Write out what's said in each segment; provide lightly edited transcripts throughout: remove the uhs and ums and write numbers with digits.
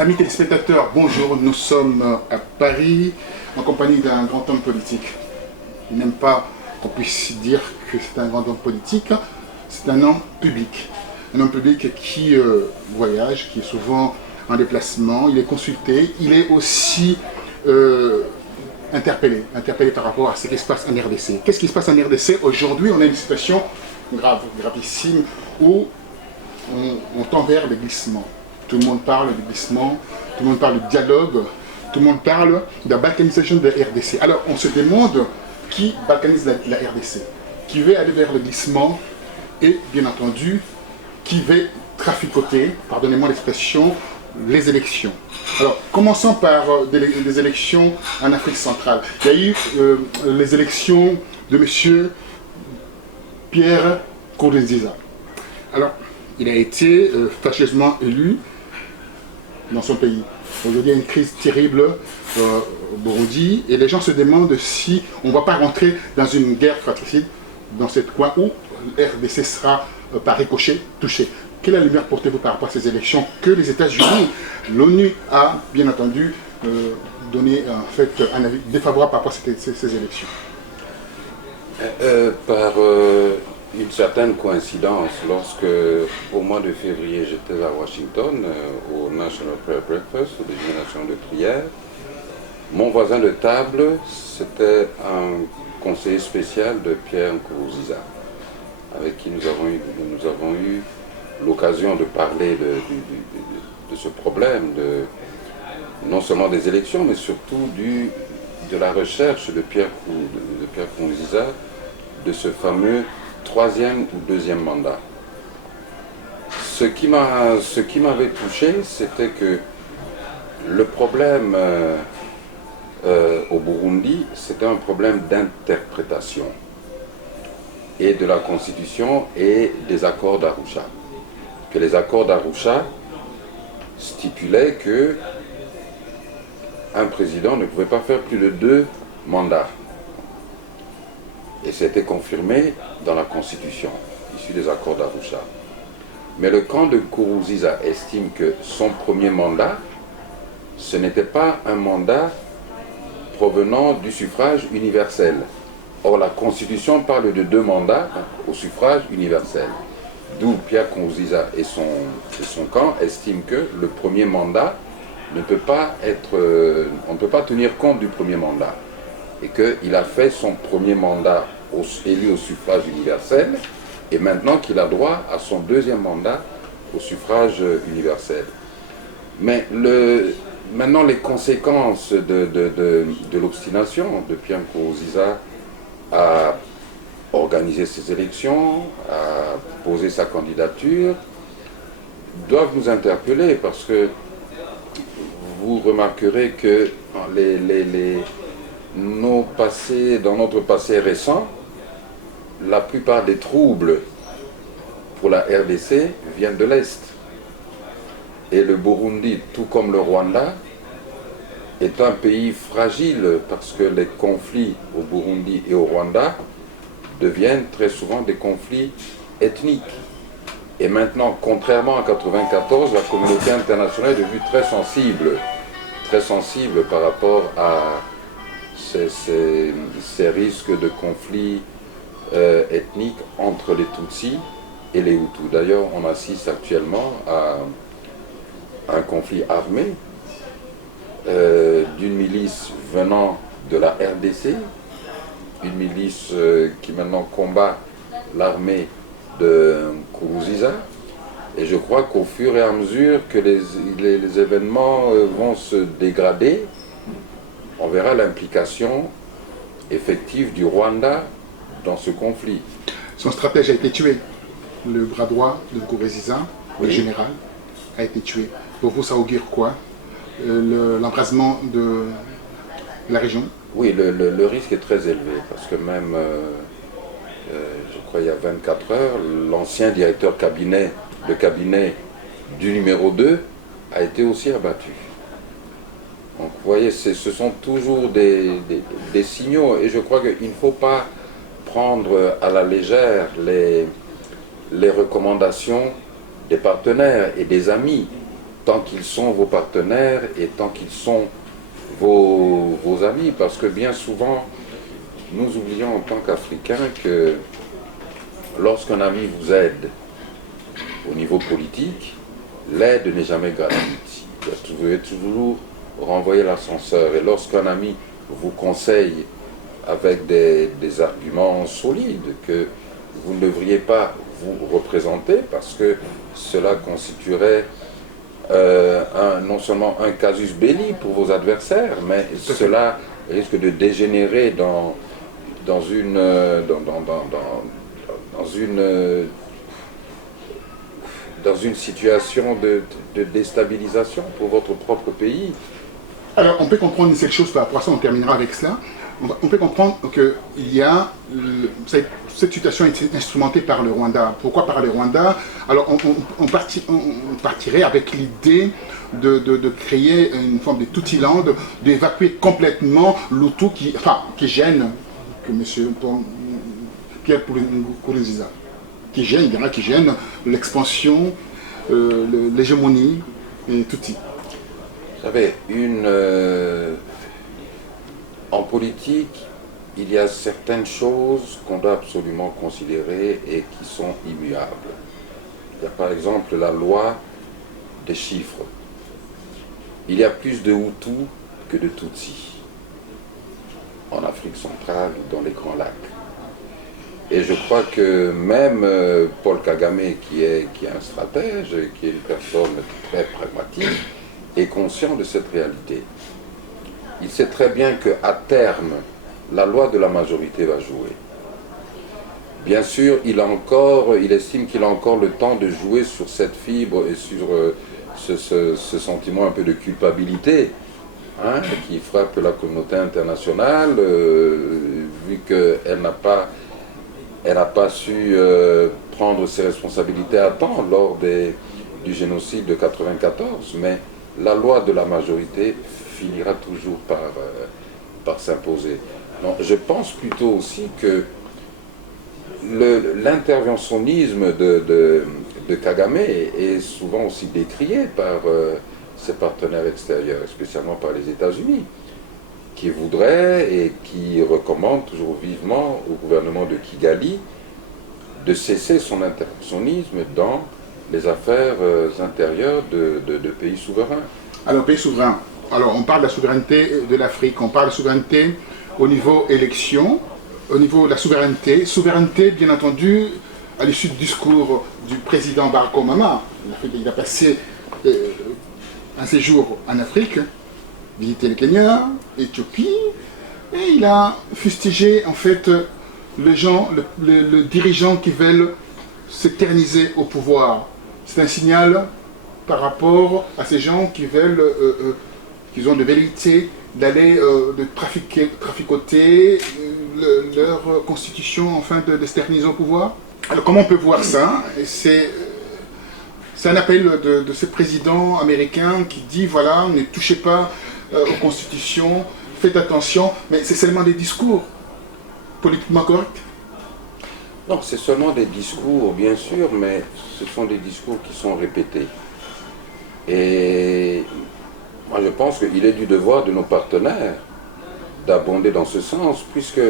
Amis téléspectateurs, bonjour, nous sommes à Paris en compagnie d'un grand homme politique. Il n'aime pas qu'on puisse dire que c'est un grand homme politique, c'est un homme public. Un homme public qui voyage, qui est souvent en déplacement, il est consulté, il est aussi interpellé par rapport à ce qui se passe en RDC. Qu'est-ce qui se passe en RDC? Aujourd'hui, on a une situation grave, gravissime, où on tend vers le glissement. Tout le monde parle de glissement, tout le monde parle de dialogue, tout le monde parle de la balkanisation de la RDC. Alors on se demande qui balkanise la RDC, qui veut aller vers le glissement et bien entendu qui veut traficoter, pardonnez-moi l'expression, les élections. Alors commençons par des élections en Afrique centrale. Il y a eu les élections de M. Pierre Nkurunziza. Alors il a été fâcheusement élu dans son pays. Aujourd'hui, il y a une crise terrible au Burundi et les gens se demandent si on ne va pas rentrer dans une guerre fratricide dans ce coin où RDC sera par ricochet touché. Quelle est la lumière portez-vous par rapport à ces élections que les États-Unis, l'ONU a bien entendu donné en fait, un avis défavorable par rapport à ces élections? Par une certaine coïncidence, lorsque au mois de février j'étais à Washington au National Prayer Breakfast, au déjeuner national de prière, mon voisin de table c'était un conseiller spécial de Pierre Nkurunziza, avec qui nous avons eu l'occasion de parler de ce problème, non seulement des élections, mais surtout de la recherche de Pierre Nkurunziza, de ce fameux troisième ou deuxième mandat. Ce qui m'avait touché, c'était que le problème au Burundi, c'était un problème d'interprétation et de la Constitution et des accords d'Arusha. Que les accords d'Arusha stipulaient que un président ne pouvait pas faire plus de 2 mandats. Et c'était confirmé dans la Constitution, issue des accords d'Arusha. Mais le camp de Nkurunziza estime que son premier mandat, ce n'était pas un mandat provenant du suffrage universel. Or, la Constitution parle de 2 mandats au suffrage universel. D'où Pierre Nkurunziza et son camp estiment que le premier mandat ne peut pas être... on ne peut pas tenir compte du premier mandat. Et qu'il a fait son premier mandat élu au suffrage universel, et maintenant qu'il a droit à son deuxième mandat au suffrage universel. Mais maintenant les conséquences de l'obstination de Pierre Nkurunziza à organiser ses élections, à poser sa candidature, doivent nous interpeller, parce que vous remarquerez que dans notre passé récent, la plupart des troubles pour la RDC viennent de l'Est. Et le Burundi, tout comme le Rwanda, est un pays fragile parce que les conflits au Burundi et au Rwanda deviennent très souvent des conflits ethniques. Et maintenant, contrairement à 1994, la communauté internationale est devenue très sensible par rapport à ces risques de conflits ethniques entre les Tutsis et les Hutus. D'ailleurs, on assiste actuellement à un conflit armé d'une milice venant de la RDC, une milice qui maintenant combat l'armée de Nkurunziza. Et je crois qu'au fur et à mesure que les événements vont se dégrader, on verra l'implication effective du Rwanda dans ce conflit. Son stratège a été tué. Le bras droit de Nkurunziza, le général, a été tué. Pour vous, ça augure quoi? L'embrasement de la région? Oui, le risque est très élevé, parce que même, je crois il y a 24 heures, l'ancien directeur de cabinet du numéro 2 a été aussi abattu. Donc vous voyez, ce sont toujours des signaux, et je crois qu'il ne faut pas prendre à la légère les recommandations des partenaires et des amis tant qu'ils sont vos partenaires et tant qu'ils sont vos amis, parce que bien souvent, nous oublions en tant qu'Africains que lorsqu'un ami vous aide au niveau politique, l'aide n'est jamais gratuite. Vous devez toujours renvoyer l'ascenseur. Et lorsqu'un ami vous conseille avec des arguments solides que vous ne devriez pas vous représenter parce que cela constituerait non seulement un casus belli pour vos adversaires, mais cela risque de dégénérer dans une situation de déstabilisation pour votre propre pays. Alors, on peut comprendre une seule chose par rapport à ça, on terminera avec cela. On peut comprendre qu'il y a cette situation est instrumentée par le Rwanda. Pourquoi par le Rwanda? Alors, on partirait avec l'idée de créer une forme de Tutsi-land, d'évacuer complètement l'Hutu qui gêne, que M. Pierre Nkurunziza, qui gêne l'expansion, l'hégémonie et Tutsi. Vous savez, en politique, il y a certaines choses qu'on doit absolument considérer et qui sont immuables. Il y a par exemple la loi des chiffres. Il y a plus de Hutus que de Tutsis en Afrique centrale ou dans les Grands Lacs. Et je crois que même Paul Kagame, qui est un stratège, qui est une personne très pragmatique, est conscient de cette réalité. Il sait très bien qu'à terme, la loi de la majorité va jouer. Bien sûr, il estime qu'il a encore le temps de jouer sur cette fibre et sur ce sentiment un peu de culpabilité qui frappe la communauté internationale, vu qu'elle n'a pas su prendre ses responsabilités à temps lors du génocide de 1994, mais la loi de la majorité finira toujours par s'imposer. Je pense plutôt aussi que l'interventionnisme de Kagame est souvent aussi décrié par ses partenaires extérieurs, spécialement par les États-Unis, qui voudraient et qui recommandent toujours vivement au gouvernement de Kigali de cesser son interventionnisme dans les affaires intérieures de pays souverains. Alors, pays souverains, alors on parle de la souveraineté de l'Afrique, on parle de souveraineté au niveau élection, au niveau de la souveraineté bien entendu à l'issue du discours du président Barack Obama. Il a passé un séjour en Afrique, visité le Kenya, l'Éthiopie, et il a fustigé en fait le dirigeant qui veulent s'éterniser au pouvoir. C'est un signal par rapport à ces gens qui veulent, qui ont de vérité d'aller de traficoter leur constitution afin de s'éterniser au pouvoir. Alors comment on peut voir ça? C'est un appel de ce président américain qui dit voilà, ne touchez pas aux constitutions, faites attention, mais c'est seulement des discours politiquement corrects. Non, c'est seulement des discours, bien sûr, mais ce sont des discours qui sont répétés. Et moi, je pense qu'il est du devoir de nos partenaires d'abonder dans ce sens, puisque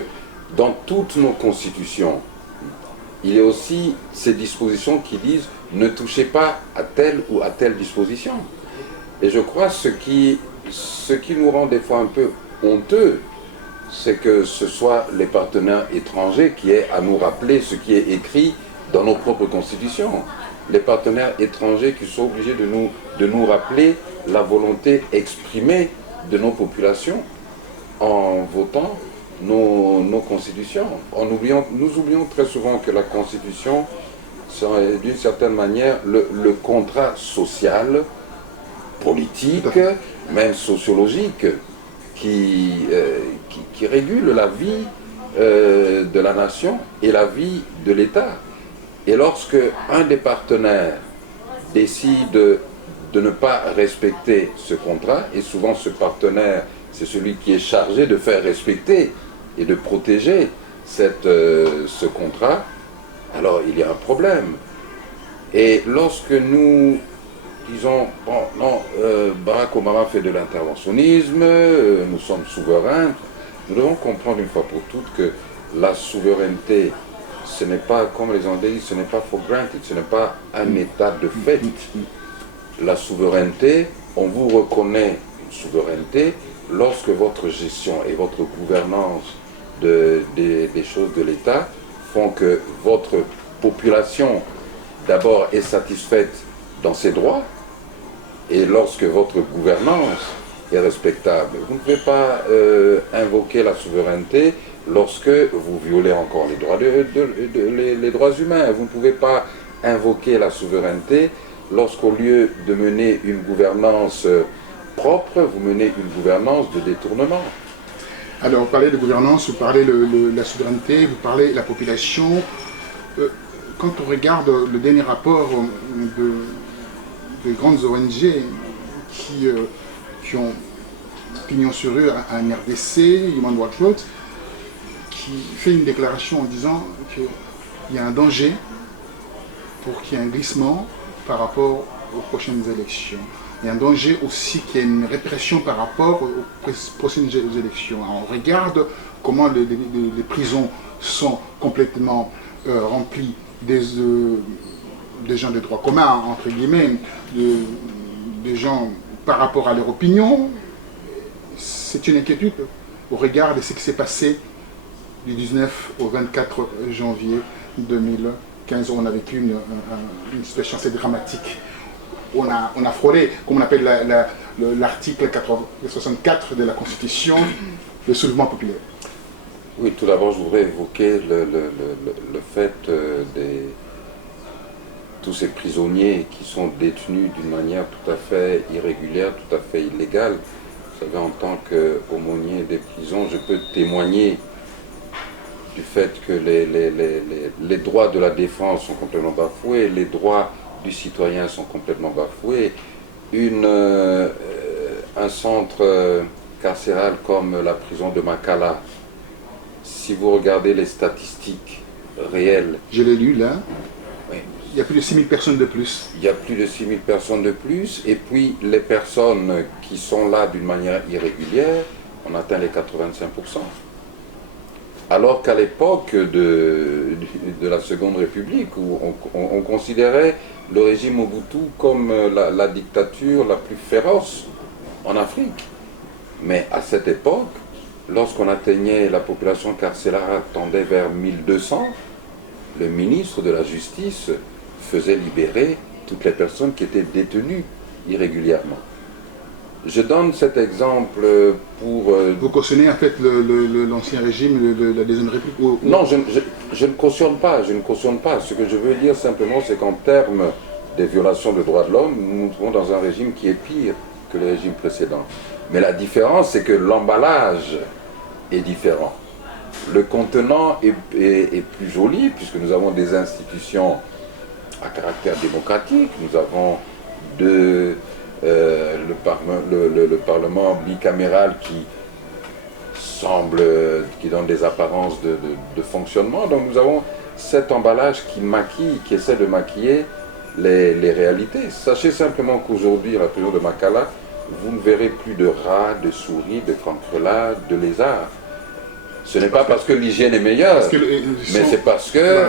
dans toutes nos constitutions, il y a aussi ces dispositions qui disent « ne touchez pas à telle ou à telle disposition ». Et je crois ce qui nous rend des fois un peu honteux, c'est que ce soit les partenaires étrangers qui aient à nous rappeler ce qui est écrit dans nos propres constitutions. Les partenaires étrangers qui sont obligés de nous rappeler la volonté exprimée de nos populations en votant nos constitutions. Nous oublions très souvent que la constitution, c'est d'une certaine manière le contrat social, politique, même sociologique, qui régule la vie de la nation et la vie de l'État. Et lorsque un des partenaires décide de ne pas respecter ce contrat, et souvent ce partenaire, c'est celui qui est chargé de faire respecter et de protéger ce contrat, alors il y a un problème. Et lorsque nous disons, bon, non, Barack Obama fait de l'interventionnisme, nous sommes souverains. Nous devons comprendre une fois pour toutes que la souveraineté, ce n'est pas, comme les Anglais disent, ce n'est pas for granted, ce n'est pas un état de fait. La souveraineté, on vous reconnaît une souveraineté lorsque votre gestion et votre gouvernance des choses de l'État font que votre population, d'abord, est satisfaite dans ses droits, et lorsque votre gouvernance est respectable. Vous ne pouvez pas invoquer la souveraineté lorsque vous violez encore les droits, les droits humains. Vous ne pouvez pas invoquer la souveraineté lorsqu'au lieu de mener une gouvernance propre, vous menez une gouvernance de détournement. Alors, vous parlez de gouvernance, vous parlez de la souveraineté, vous parlez de la population. Quand on regarde le dernier rapport de grandes ONG qui ont pignon sur rue à RDC, Human Rights Watch, qui fait une déclaration en disant qu'il y a un danger pour qu'il y ait un glissement par rapport aux prochaines élections. Il y a un danger aussi qu'il y ait une répression par rapport aux prochaines élections. Alors, on regarde comment les prisons sont complètement remplies des gens de droit commun, entre guillemets, des gens par rapport à leur opinion. C'est une inquiétude au regard de ce qui s'est passé du 19 au 24 janvier 2015, où on a vécu une situation assez dramatique. On a frôlé, comme on appelle l'article 64 de la Constitution, le soulèvement populaire. Oui, tout d'abord, je voudrais évoquer le fait tous ces prisonniers qui sont détenus d'une manière tout à fait irrégulière, tout à fait illégale. Vous savez, en tant qu'aumônier des prisons, je peux témoigner du fait que les droits de la défense sont complètement bafoués, les droits du citoyen sont complètement bafoués. Un centre carcéral comme la prison de Makala, si vous regardez les statistiques réelles... Je l'ai lu là. Oui. Il y a plus de 6 000 personnes de plus. Il y a plus de 6 000 personnes de plus, et puis les personnes qui sont là d'une manière irrégulière, on atteint les 85%. Alors qu'à l'époque de la Seconde République, où on considérait le régime Mobutu comme la dictature la plus féroce en Afrique. Mais à cette époque, lorsqu'on atteignait la population carcérale tendait vers 1200, le ministre de la Justice faisait libérer toutes les personnes qui étaient détenues irrégulièrement. Je donne cet exemple pour... Vous cautionnez en fait l'ancien régime, la Deuxième République Non, je ne cautionne pas, je ne cautionne pas. Ce que je veux dire simplement, c'est qu'en termes des violations de droits de l'homme, nous nous trouvons dans un régime qui est pire que le régime précédent. Mais la différence, c'est que l'emballage est différent. Le contenant est plus joli, puisque nous avons des institutions à caractère démocratique, nous avons le Parlement bicaméral qui donne des apparences de fonctionnement. Donc nous avons cet emballage qui essaie de maquiller les réalités. Sachez simplement qu'aujourd'hui, à la prison de Makala, vous ne verrez plus de rats, de souris, de cancrelats, de lézards. Ce n'est pas parce que l'hygiène est meilleure, mais c'est parce que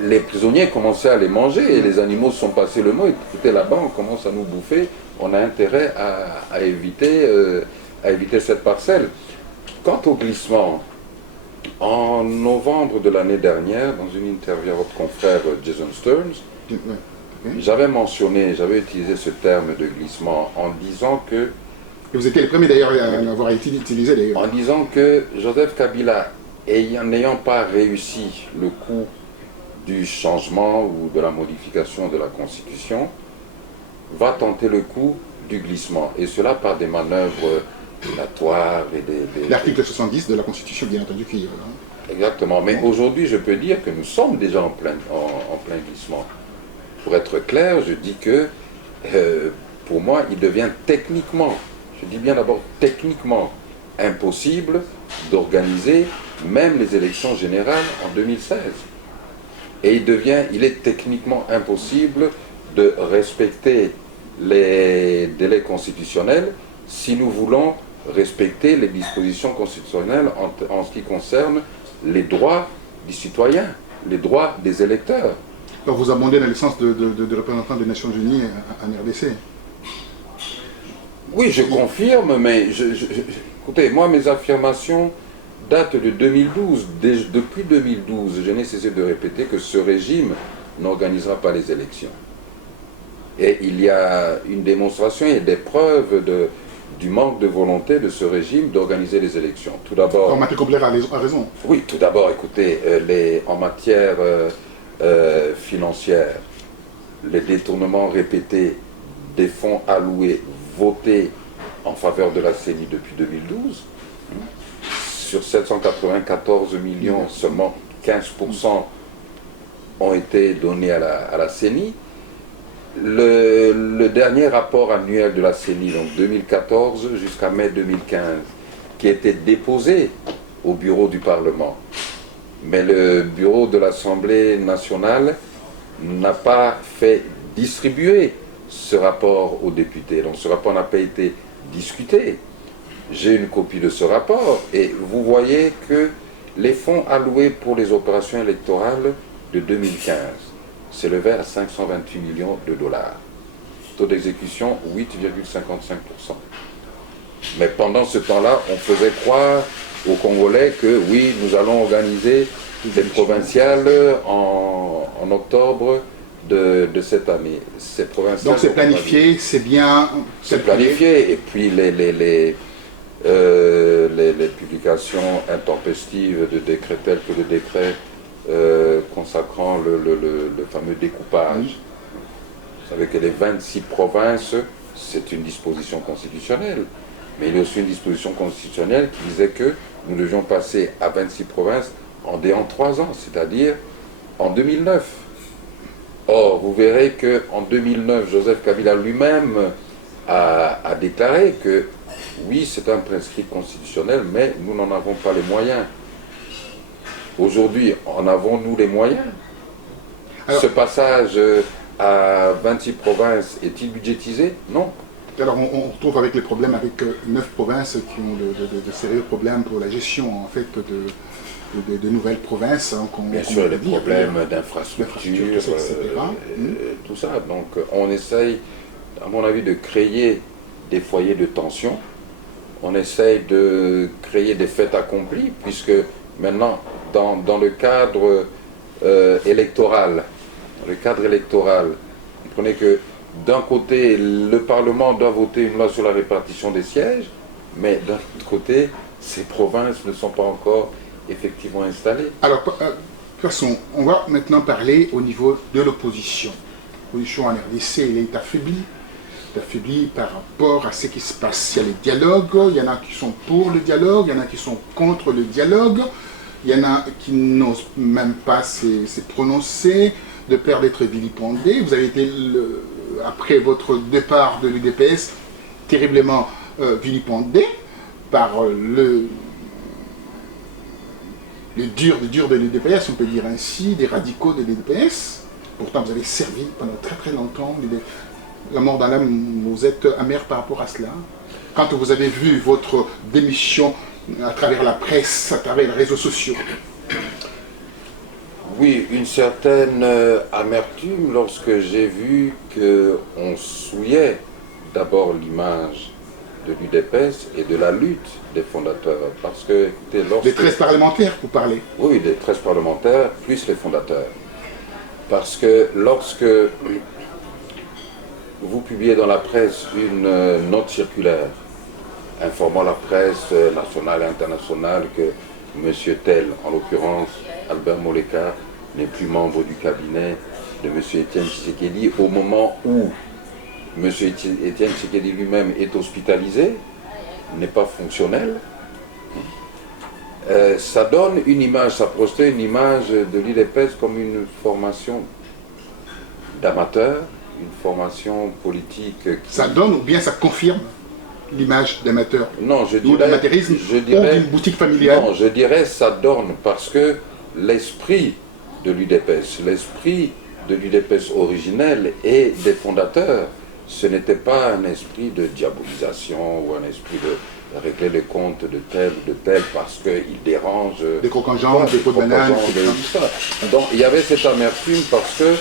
les prisonniers commençaient à les manger et les animaux se sont passés le mot. Écoutez, là-bas, on commence à nous bouffer. On a intérêt à éviter cette parcelle. Quant au glissement, en novembre de l'année dernière, dans une interview à votre confrère Jason Stearns, j'avais utilisé ce terme de glissement en disant que... Vous étiez le premier d'ailleurs à l'avoir utilisé d'ailleurs. En disant que Joseph Kabila, n'ayant pas réussi le coup du changement ou de la modification de la Constitution, va tenter le coup du glissement. Et cela par des manœuvres dilatoires et des... L'article 70 de la Constitution, bien entendu, qui... Exactement. Mais aujourd'hui, je peux dire que nous sommes déjà en plein glissement. Pour être clair, je dis que, pour moi, il devient techniquement, je dis bien d'abord techniquement, impossible d'organiser même les élections générales en 2016. Et il est techniquement impossible de respecter les délais constitutionnels si nous voulons respecter les dispositions constitutionnelles en ce qui concerne les droits des citoyens, les droits des électeurs. Alors vous amendez la licence de représentant des Nations Unies en RDC. Oui, je confirme, mais écoutez, moi mes affirmations datent de 2012. Depuis 2012, je n'ai cessé de répéter que ce régime n'organisera pas les élections. Et il y a une démonstration et des preuves du manque de volonté de ce régime d'organiser les élections. Tout d'abord... Maître Kobler a raison. Oui, tout d'abord, écoutez, en matière financière, les détournements répétés des fonds alloués, votés en faveur de la CENI depuis 2012, sur 794 millions, seulement 15% ont été donnés à la CENI. Le dernier rapport annuel de la CENI, donc 2014 jusqu'à mai 2015, qui était déposé au bureau du Parlement. Mais le bureau de l'Assemblée nationale n'a pas fait distribuer ce rapport aux députés. Donc ce rapport n'a pas été discuté. J'ai une copie de ce rapport et vous voyez que les fonds alloués pour les opérations électorales de 2015 s'élevaient à 528 millions de dollars. Taux d'exécution 8,55%. Mais pendant ce temps-là, on faisait croire aux Congolais que oui, nous allons organiser des provinciales en octobre de cette année. Ces provinciales, donc c'est planifié, c'est bien... C'est planifié, et puis les publications intempestives de décrets tels que le décret consacrant le fameux découpage. Vous savez que les 26 provinces, c'est une disposition constitutionnelle, mais il y a aussi une disposition constitutionnelle qui disait que nous devions passer à 26 provinces en 3 ans, c'est-à-dire en 2009. Or, vous verrez qu'en 2009, Joseph Kabila lui-même a déclaré que oui, c'est un prescrit constitutionnel, mais nous n'en avons pas les moyens. Aujourd'hui, en avons-nous les moyens? Alors, ce passage à 26 provinces est-il budgétisé? Non. Alors on retrouve avec les problèmes avec 9 provinces qui ont de sérieux problèmes pour la gestion en fait de nouvelles provinces. Hein, bien sûr, les problèmes d'infrastructure, tout ça. Donc on essaye, à mon avis, de créer des foyers de tension. On essaye de créer des faits accomplis, puisque maintenant, dans le cadre électoral, vous comprenez que d'un côté, le Parlement doit voter une loi sur la répartition des sièges, mais d'un autre côté, ces provinces ne sont pas encore effectivement installées. Alors, de toute façon, on va maintenant parler au niveau de l'opposition. L'opposition en RDC, elle est affaiblie par rapport à ce qui se passe. Il y a les dialogues, il y en a qui sont pour le dialogue, il y en a qui sont contre le dialogue, il y en a qui n'osent même pas se prononcer, de peur d'être vilipendés. Vous avez été, après votre départ de l'UDPS, terriblement vilipendé par le dur de l'UDPS, on peut dire ainsi, des radicaux de l'UDPS. Pourtant, vous avez servi pendant très très longtemps. La mort d'un âme, vous êtes amer par rapport à cela. Quand vous avez vu votre démission à travers la presse, à travers les réseaux sociaux. Oui, une certaine amertume lorsque j'ai vu qu'on souillait d'abord l'image de l'UDPS et de la lutte des fondateurs. Parce que, écoutez, lorsque... Les 13 parlementaires, vous parlez? Oui, les 13 parlementaires, plus les fondateurs. Parce que lorsque vous publiez dans la presse une note circulaire informant la presse nationale et internationale que M. Tel, en l'occurrence Albert Moleka, n'est plus membre du cabinet de M. Étienne Tshisekedi, au moment où M. Étienne Tshisekedi lui-même est hospitalisé, n'est pas fonctionnel, ça donne une image, ça projette une image de l'UDPS comme une formation d'amateurs, une formation politique. Ça donne ou bien ça confirme l'image d'amateur? Non, je dirais... d'amateurisme ou d'une boutique familiale? Non, je dirais ça donne parce que l'esprit de l'UDPS originel et des fondateurs, ce n'était pas un esprit de diabolisation ou un esprit de régler les comptes de tel ou de tel parce qu'il dérange. Des croquants-jambes, des pots de banane, tout ça. Donc il y avait cette amertume parce que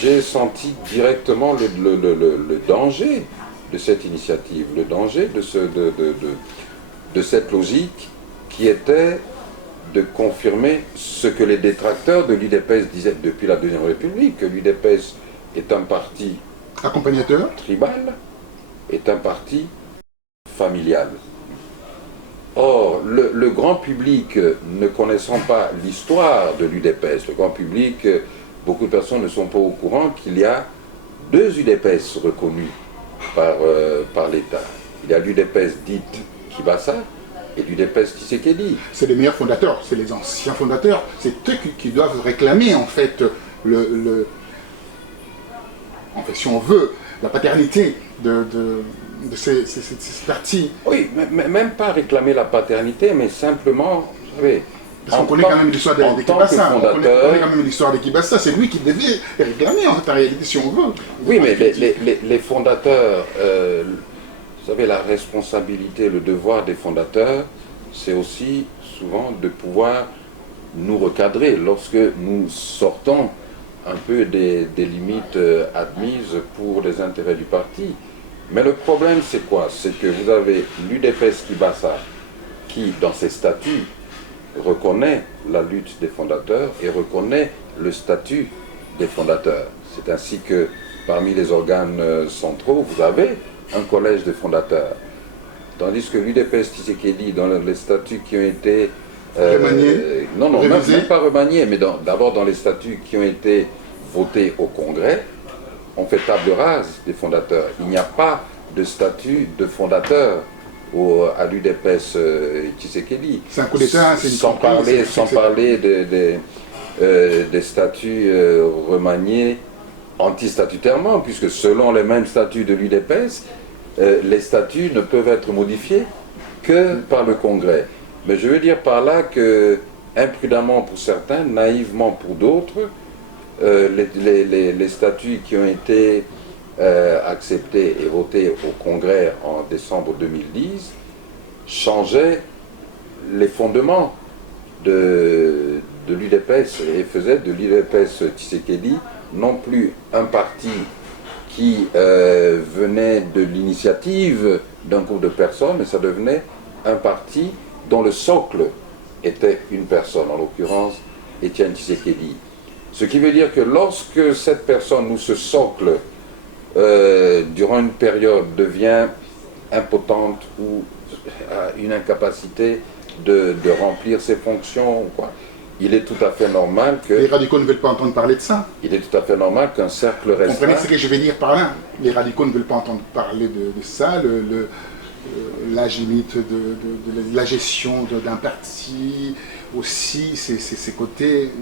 j'ai senti directement le danger de cette initiative, le danger de cette logique qui était de confirmer ce que les détracteurs de l'UDPS disaient depuis la Deuxième République, que l'UDPS est un parti accompagnateur, tribal, est un parti familial. Or, le grand public, ne connaissant pas l'histoire de l'UDPS, le grand public, beaucoup de personnes ne sont pas au courant qu'il y a deux UDPS reconnus par l'État. Il y a l'UDPS dite Kibasa et l'UDPS Tshisekedi. C'est les meilleurs fondateurs, c'est les anciens fondateurs, c'est eux qui doivent réclamer en fait en fait, si on veut, la paternité de ces partis. Oui, mais même pas réclamer la paternité, mais simplement, vous savez, parce qu'on connaît quand même l'histoire de Kibasa. On connaît quand même l'histoire de Kibasa. C'est lui qui devait réclamer en fait, en réalité, si on veut. Oui, mais les fondateurs, vous savez, la responsabilité, le devoir des fondateurs, c'est aussi souvent de pouvoir nous recadrer lorsque nous sortons un peu des limites admises pour les intérêts du parti. Mais le problème, c'est quoi? C'est que vous avez l'UDPS Kibasa qui, dans ses statuts, reconnaît la lutte des fondateurs et reconnaît le statut des fondateurs. C'est ainsi que parmi les organes centraux, vous avez un collège de fondateurs. Tandis que l'UDPS Tshisekedi, dans les statuts qui ont été... non, même pas remaniés, mais d'abord dans les statuts qui ont été votés au Congrès, on fait table rase des fondateurs. Il n'y a pas de statut de fondateur à l'UDPS Tshisekedi. C'est un coup d'État, c'est une sans parler des statuts remaniés antistatutairement, puisque selon les mêmes statuts de l'UDPS, les statuts ne peuvent être modifiés que par le Congrès. Mais je veux dire par là que, imprudemment pour certains, naïvement pour d'autres, les statuts qui ont été acceptés et votés au Congrès en décembre 2010 changeaient les fondements de l'UDPS et faisaient de l'UDPS Tshisekedi non plus un parti qui venait de l'initiative d'un groupe de personnes, mais ça devenait un parti dont le socle était une personne, en l'occurrence Étienne Tshisekedi. Ce qui veut dire que lorsque cette personne ou ce socle, durant une période, devient impotente ou a une incapacité de remplir ses fonctions, quoi, il est tout à fait normal que... Les radicaux ne veulent pas entendre parler de ça. Il est tout à fait normal qu'un cercle restreint... Vous comprenez ce que je vais dire par là? Les radicaux ne veulent pas entendre parler de ça, l'âge limite de la gestion d'un parti, aussi ces côtés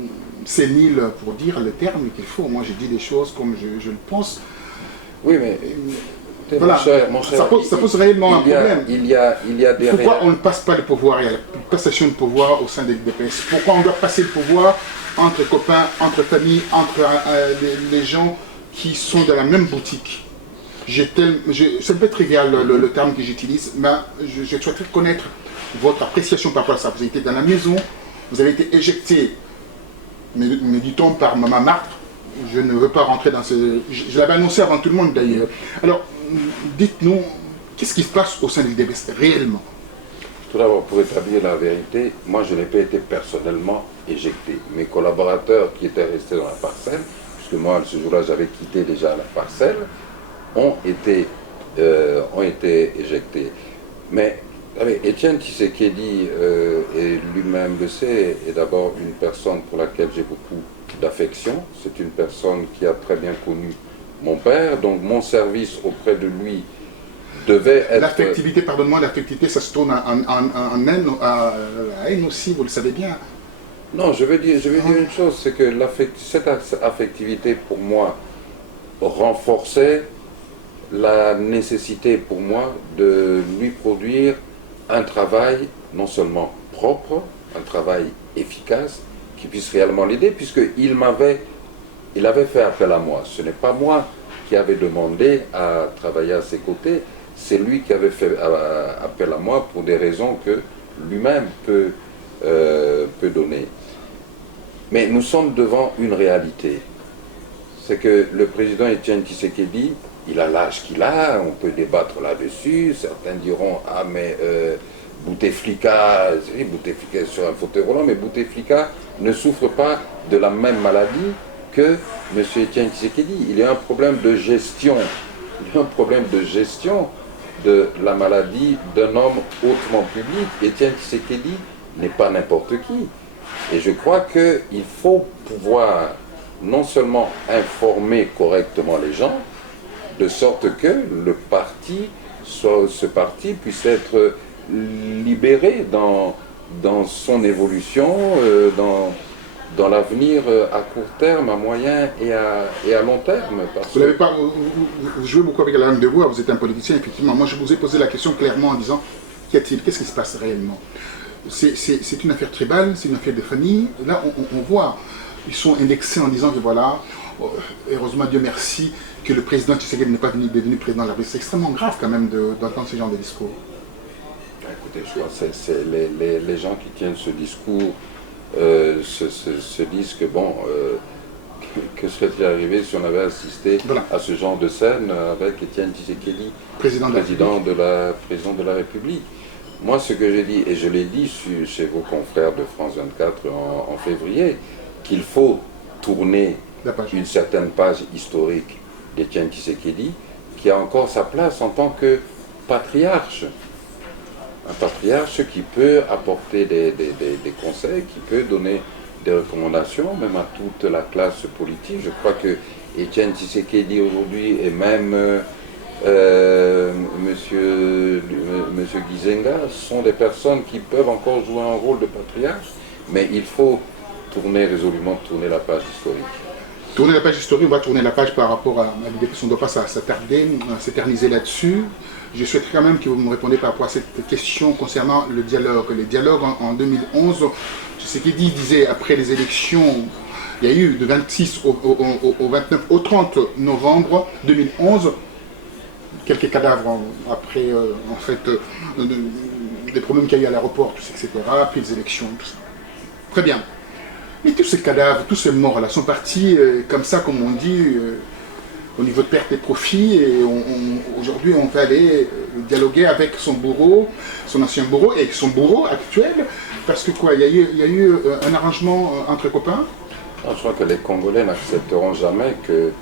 séniles, pour dire le terme qu'il faut. Moi, j'ai dit des choses comme je le pense. Oui, mais... Voilà, mon cher, ça pose réellement un problème. Il y a des... Pourquoi on ne passe pas le pouvoir? Il y a la passation de pouvoir au sein des DPS. Pourquoi on doit passer le pouvoir entre copains, entre familles, entre les gens qui sont dans la même boutique? C'est un peu trivial le terme que j'utilise, mais je souhaiterais connaître votre appréciation par rapport à ça. Vous avez été dans la maison, vous avez été éjecté, me dit-on, par Maman Marthe. Je ne veux pas rentrer dans ce... Je l'avais annoncé avant tout le monde d'ailleurs. Alors, dites-nous, qu'est-ce qui se passe au sein de l'UDPS réellement? Tout d'abord, pour établir la vérité, moi je n'ai pas été personnellement éjecté. Mes collaborateurs qui étaient restés dans la parcelle, puisque moi ce jour-là j'avais quitté déjà la parcelle, ont été éjectés. Mais Étienne Tshisekedi, et lui-même le sait, est d'abord une personne pour laquelle j'ai beaucoup d'affection. C'est une personne qui a très bien connu mon père, donc mon service auprès de lui devait être... L'affectivité, pardonne-moi, l'affectivité, ça se tourne en haine, à la haine aussi, vous le savez bien. Non, je veux dire une chose, c'est que cette affectivité, pour moi, renforçait la nécessité pour moi de lui produire un travail non seulement propre, un travail efficace, qui puisse réellement l'aider, puisqu'il avait fait appel à moi. Ce n'est pas moi qui avait demandé à travailler à ses côtés. C'est lui qui avait fait appel à moi pour des raisons que lui-même peut donner. Mais nous sommes devant une réalité. C'est que le président Etienne Tshisekedi, il a l'âge qu'il a, on peut débattre là-dessus. Certains diront, ah mais Bouteflika, Bouteflika est sur un fauteuil roulant, mais Bouteflika ne souffre pas de la même maladie que M. Etienne Tshisekedi. Il y a un problème de gestion. Il y a un problème de gestion de la maladie d'un homme hautement public. Etienne Tshisekedi n'est pas n'importe qui. Et je crois qu'il faut pouvoir non seulement informer correctement les gens, de sorte que ce parti puisse être libéré dans son évolution, dans l'avenir à court terme, à moyen et à long terme. Vous jouez beaucoup avec la langue de bois, vous êtes un politicien, effectivement. Moi, je vous ai posé la question clairement en disant, qu'y a-t-il? Qu'est-ce qui se passe réellement? C'est une affaire tribale, c'est une affaire de famille. Là, on voit, ils sont indexés en disant que voilà, heureusement, Dieu merci, que le président Tshisekedi n'est pas devenu président de la République. C'est extrêmement grave quand même d'entendre ce genre de discours. Écoutez, je vois, les gens qui tiennent ce discours se disent que bon, que serait-il arrivé si on avait assisté à ce genre de scène avec Etienne Tshisekedi, président de la République. Moi, ce que j'ai dit, et je l'ai dit chez vos confrères de France 24 en février, qu'il faut tourner une certaine page historique d'Etienne Tshisekedi, qui a encore sa place en tant que patriarche. Un patriarche qui peut apporter des conseils, qui peut donner des recommandations, même à toute la classe politique. Je crois que Etienne Tshisekedi aujourd'hui et même Monsieur Gizenga sont des personnes qui peuvent encore jouer un rôle de patriarche, mais il faut résolument tourner la page historique. Tourner la page historique, on va tourner la page par rapport à l'idée qu'on ne doit pas s'éterniser là-dessus. Je souhaiterais quand même que vous me répondiez par rapport à cette question concernant le dialogue. Les dialogues en 2011, Tshisekedi disait après les élections, il y a eu de 26 au 29 au 30 novembre 2011, quelques cadavres après en fait des problèmes qu'il y a eu à l'aéroport, etc., puis les élections, tout ça. Très bien. Mais tous ces cadavres, tous ces morts-là sont partis comme ça, comme on dit, au niveau de perte et profit. Et aujourd'hui, on va aller dialoguer avec son bourreau, son ancien bourreau, et son bourreau actuel. Parce que quoi, il y a eu un arrangement entre copains. Je crois que les Congolais n'accepteront jamais que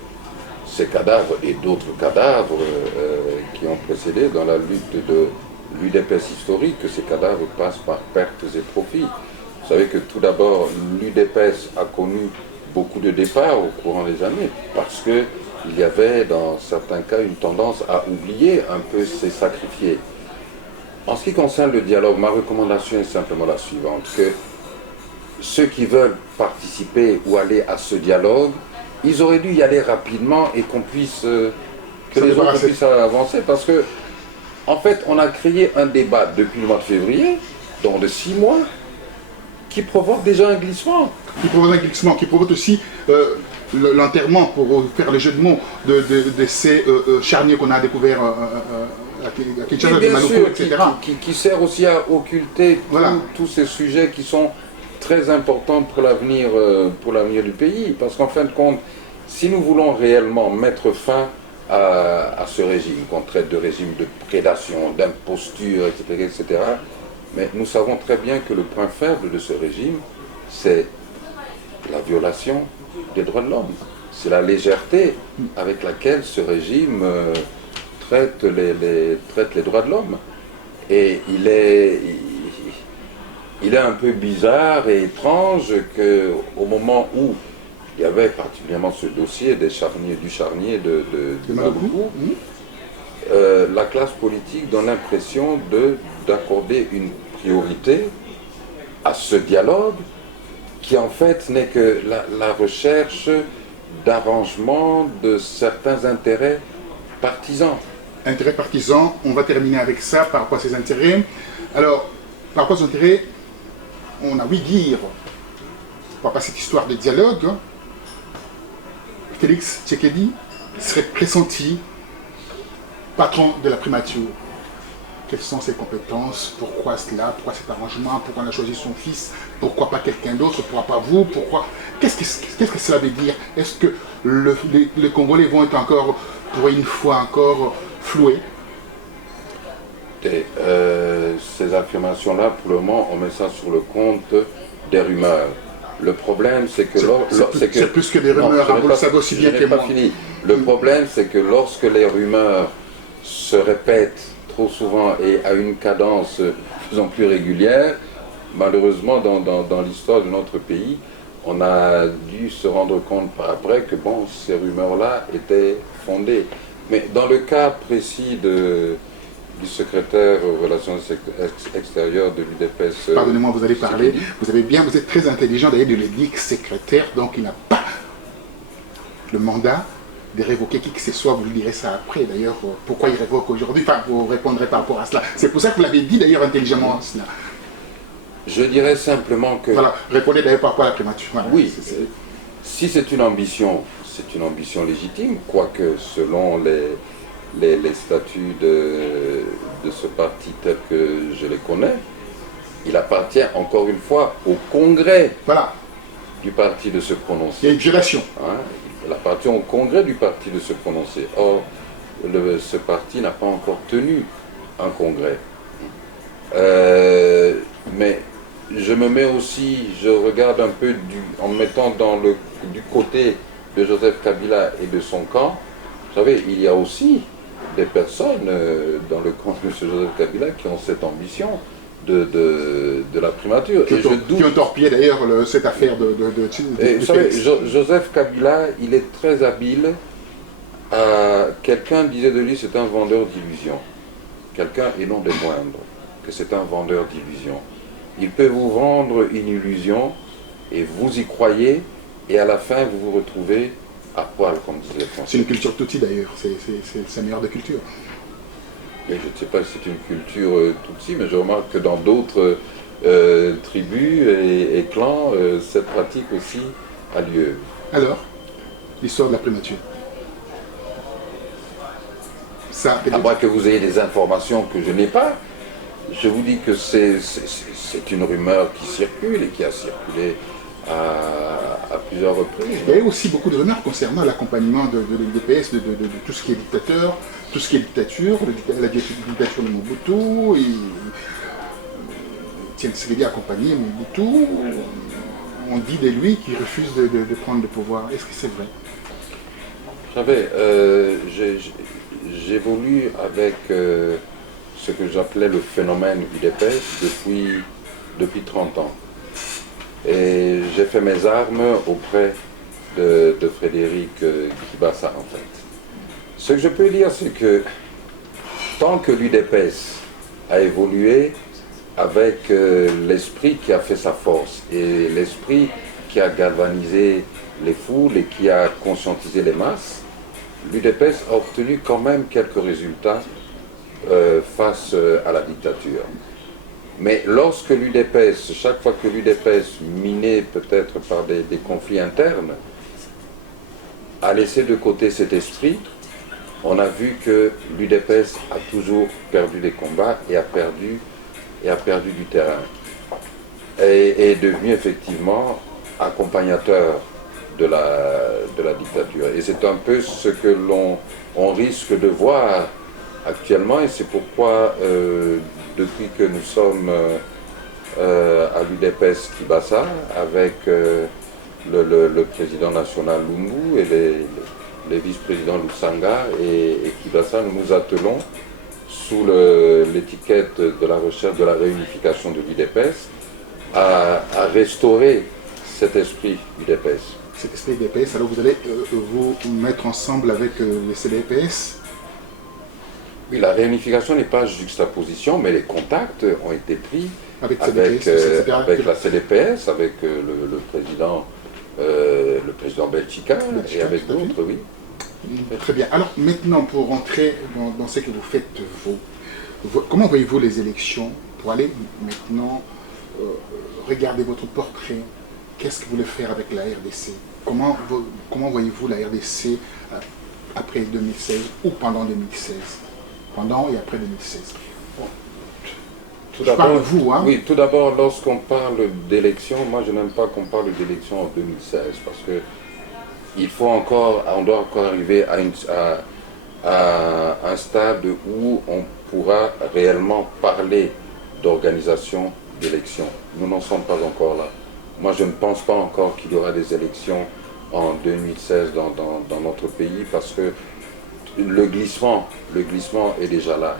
ces cadavres et d'autres cadavres qui ont précédé dans la lutte de l'UDPS historique, que ces cadavres passent par pertes et profits. Vous savez que tout d'abord, l'UDPS a connu beaucoup de départs au courant des années, parce qu'il y avait dans certains cas une tendance à oublier un peu ces sacrifiés. En ce qui concerne le dialogue, ma recommandation est simplement la suivante, que ceux qui veulent participer ou aller à ce dialogue, ils auraient dû y aller rapidement et que les autres puissent avancer, parce que, en fait, on a créé un débat depuis le mois de février, donc de 6 mois, qui provoque déjà un glissement. Qui provoque un glissement, qui provoque aussi l'enterrement, pour faire le jeu de mots, de ces charniers qu'on a découverts à Kinshasa, de Maluku, etc. Qui sert aussi à occulter tous ces sujets qui sont très importants pour l'avenir du pays. Parce qu'en fin de compte, si nous voulons réellement mettre fin à ce régime, qu'on traite de régime de prédation, d'imposture, etc., mais nous savons très bien que le point faible de ce régime, c'est la violation des droits de l'homme. C'est la légèreté avec laquelle ce régime traite les droits de l'homme. Et il est un peu bizarre et étrange qu'au moment où il y avait particulièrement ce dossier du charnier de Maluku, la classe politique donne l'impression d'accorder une priorité à ce dialogue qui en fait n'est que la recherche d'arrangement de certains intérêts partisans. Intérêts partisans, on va terminer avec ça par rapport à ces intérêts. Alors, par rapport aux intérêts, on a ouï dire, par rapport à cette histoire de dialogue, Félix Tshisekedi serait pressenti patron de la primature. Quelles sont ses compétences? Pourquoi cela? Pourquoi cet arrangement? Pourquoi on a choisi son fils? Pourquoi pas quelqu'un d'autre? Pourquoi pas vous? Pourquoi? Qu'est-ce que cela veut dire? Est-ce que les Congolais vont être encore, pour une fois encore, floués? Et, ces affirmations-là, pour le moment, on met ça sur le compte des rumeurs. Le problème, c'est que... C'est plus que des rumeurs, vous le savez aussi bien que moi. Fini. Le problème, c'est que lorsque les rumeurs se répètent trop souvent et à une cadence de plus en plus régulière, malheureusement, dans l'histoire de notre pays, on a dû se rendre compte par après que bon, ces rumeurs-là étaient fondées. Mais dans le cas précis du secrétaire aux relations extérieures de l'UDPS... Pardonnez-moi, vous allez parler, vous êtes très intelligent d'ailleurs de le dire secrétaire, donc il n'a pas le mandat de révoquer qui que ce soit, vous lui direz ça après d'ailleurs, pourquoi il révoque aujourd'hui, enfin vous répondrez par rapport à cela. C'est pour ça que vous l'avez dit d'ailleurs intelligemment cela. Je dirais simplement que... Voilà, répondez d'ailleurs par rapport à la primature. Voilà, oui, si c'est une ambition légitime, quoique selon les statuts de ce parti tel que je les connais, il appartient encore une fois au Congrès du parti de se prononcer. Il y a une violation. Hein, il appartient au Congrès du parti de se prononcer. Or, ce parti n'a pas encore tenu un Congrès. Mais je me mets aussi, je regarde un peu en me mettant du côté de Joseph Kabila et de son camp. Vous savez, il y a aussi des personnes dans le camp de M. Joseph Kabila qui ont cette ambition de la primature. Qui ont torpillé d'ailleurs cette affaire de vous savez, Joseph Kabila, il est très habile. Quelqu'un disait de lui, c'est un vendeur d'illusions. Quelqu'un, et non des moindres, que c'est un vendeur d'illusions. Il peut vous vendre une illusion et vous y croyez, et à la fin, vous vous retrouvez à poil, comme disait les Français. C'est une culture Tutsi d'ailleurs, c'est la meilleure des cultures. Et je ne sais pas si c'est une culture Tutsi, mais je remarque que dans d'autres tribus et clans, cette pratique aussi a lieu. Alors, l'histoire de la primature. Ça, à moins que vous ayez des informations que je n'ai pas, je vous dis que c'est une rumeur qui circule et qui a circulé à plusieurs reprises. Il y a eu aussi beaucoup de rumeurs concernant l'accompagnement de l'UDPS, de tout ce qui est dictateur, tout ce qui est dictature, la dictature de Mobutu, Tshisekedi a accompagné Mobutu, on dit de lui qu'il refuse de prendre le pouvoir. Est-ce que c'est vrai? Vous savez, j'évolue avec ce que j'appelais le phénomène UDPS depuis 30 ans. Et j'ai fait mes armes auprès de Frédéric Kibasa, en fait. Ce que je peux dire, c'est que tant que l'UDPS a évolué avec l'esprit qui a fait sa force et l'esprit qui a galvanisé les foules et qui a conscientisé les masses, l'UDPS a obtenu quand même quelques résultats face à la dictature. Mais lorsque l'UDPS, chaque fois que l'UDPS, miné peut-être par des conflits internes, a laissé de côté cet esprit, on a vu que l'UDPS a toujours perdu des combats et a perdu du terrain. Et est devenu effectivement accompagnateur de la dictature. Et c'est un peu ce que l'on risque de voir actuellement, et c'est pourquoi depuis que nous sommes à l'UDPS Kibasa, avec le président national Lumbu et les vice-présidents Lusanga et Kibasa, nous nous attelons sous l'étiquette de la recherche de la réunification de l'UDPS à restaurer cet esprit UDPS. Cet esprit UDPS, alors vous allez vous mettre ensemble avec les CDPS? Oui, la réunification n'est pas juxtaposition, mais les contacts ont été pris avec la CDPS, avec le président Belchica et avec d'autres, oui. Très bien. Alors maintenant, pour rentrer dans ce que vous faites, comment voyez-vous les élections? Pour aller maintenant regarder votre portrait, qu'est-ce que vous voulez faire avec la RDC? Comment voyez-vous la RDC après 2016 ou pendant 2016? Pendant et après 2016. Tout Je parle de d'abord, vous, hein? oui, tout d'abord, lorsqu'on parle d'élection, moi je n'aime pas qu'on parle d'élection en 2016 parce que on doit encore arriver à un stade où on pourra réellement parler d'organisation d'élections. Nous n'en sommes pas encore là. Moi je ne pense pas encore qu'il y aura des élections en 2016 dans notre pays parce que le glissement est déjà là.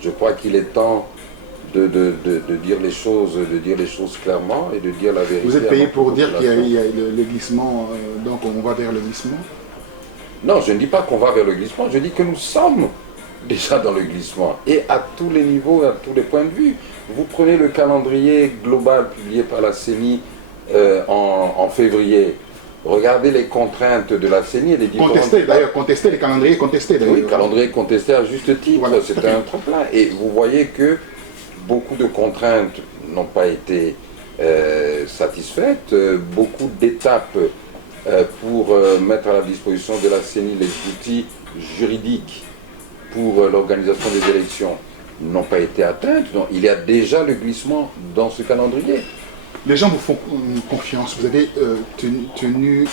Je crois qu'il est temps de dire les choses, clairement et de dire la vérité. Vous êtes payé pour dire qu'il population. y a le glissement, donc on va vers le glissement? Non, je ne dis pas qu'on va vers le glissement, je dis que nous sommes déjà dans le glissement et à tous les niveaux, à tous les points de vue. Vous prenez le calendrier global publié par la CENI en février. Regardez les contraintes de la CENI et les différentes... Contesté, les calendriers contestés d'ailleurs. Oui, le calendrier contesté à juste titre, Voilà. c'était un tremplin. Et vous voyez que beaucoup de contraintes n'ont pas été satisfaites, beaucoup d'étapes pour mettre à la disposition de la CENI les outils juridiques pour l'organisation des élections n'ont pas été atteintes. Donc il y a déjà le glissement dans ce calendrier. Les gens vous font confiance. Vous avez tenu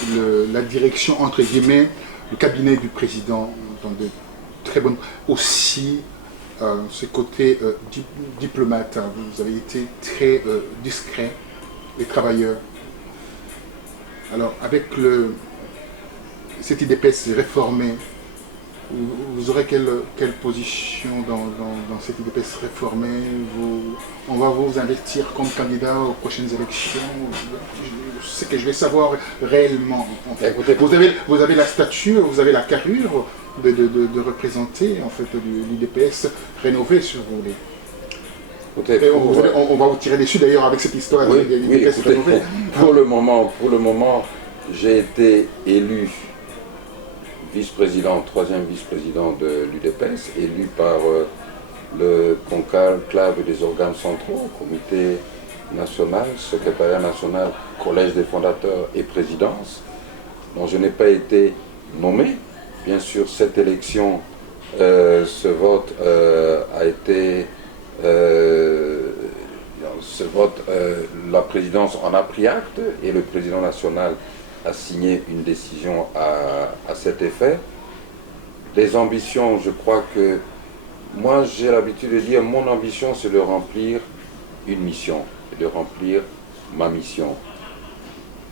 la direction, entre guillemets, le cabinet du président dans de très bonnes... Aussi, ce côté diplomate, hein, vous avez été très discret et travailleur. Alors, avec cette IDPS réformée, vous aurez quelle position dans cette IDPS réformée? On va vous investir comme candidat aux prochaines élections? C'est que je vais savoir réellement. En fait. Écoutez, vous avez la stature, vous avez la carrure de représenter en fait l'IDPS rénovée, si vous voulez. Écoutez, On va vous tirer dessus d'ailleurs avec cette histoire oui, de l'IDPS rénovée. Pour le moment, j'ai été élu vice-président, troisième vice-président de l'UDPS, élu par le conclave des organes centraux, comité national, secrétariat national, collège des fondateurs et présidence. Donc je n'ai pas été nommé. Bien sûr, cette élection, ce vote a été... la présidence en a pris acte et le président national a signé une décision à cet effet. Les ambitions, je crois que moi j'ai l'habitude de dire mon ambition c'est de remplir une mission et de remplir ma mission.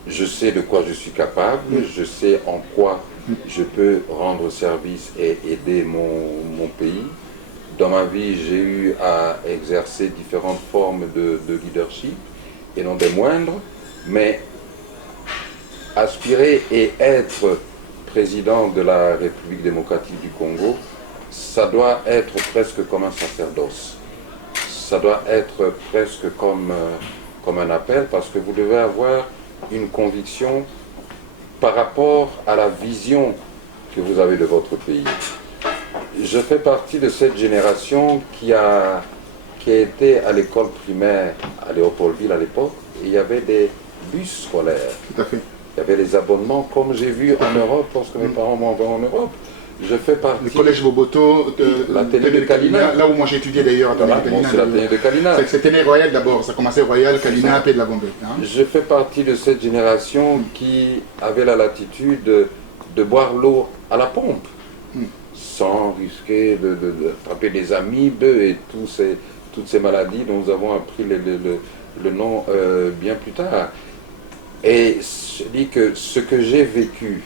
Je sais de quoi je suis capable, je sais en quoi je peux rendre service et aider mon pays. Dans ma vie, j'ai eu à exercer différentes formes de leadership et non des moindres, mais aspirer et être président de la République démocratique du Congo, ça doit être presque comme un sacerdoce. Ça doit être presque comme un appel parce que vous devez avoir une conviction par rapport à la vision que vous avez de votre pays. Je fais partie de cette génération qui a été à l'école primaire à Léopoldville à l'époque et il y avait des bus scolaires. Tout à fait. Il y avait les abonnements, comme j'ai vu en Europe, lorsque mes parents m'ont envoyé en Europe. Je fais partie... Le collège Boboto, l'Athénée de Kalina. Là où moi j'ai étudié d'ailleurs, Voilà, c'est l'Athénée de Kalina. C'était royal d'abord, ça commençait royal, Kalina, après de la Bombay. Hein. Je fais partie de cette génération qui avait la latitude de boire l'eau à la pompe, sans risquer d'attraper des amibes et toutes ces maladies dont nous avons appris le nom bien plus tard. Et je dis que ce que j'ai vécu,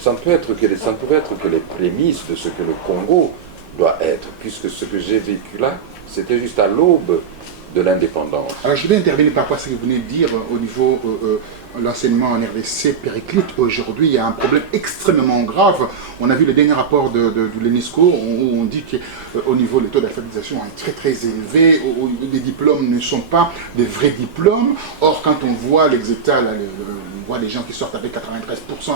ça ne peut être que les prémices de ce que le Congo doit être, puisque ce que j'ai vécu là, c'était juste à l'aube de l'indépendance. Alors je vais intervenir par rapport à ce que vous venez de dire au niveau l'enseignement en RDC périclite. Aujourd'hui, il y a un problème extrêmement grave. On a vu le dernier rapport de l'UNESCO où on dit qu'au niveau le taux d'alphabétisation est très très élevé, où les diplômes ne sont pas des vrais diplômes. Or, quand on voit les États, là, on voit les gens qui sortent avec 93%,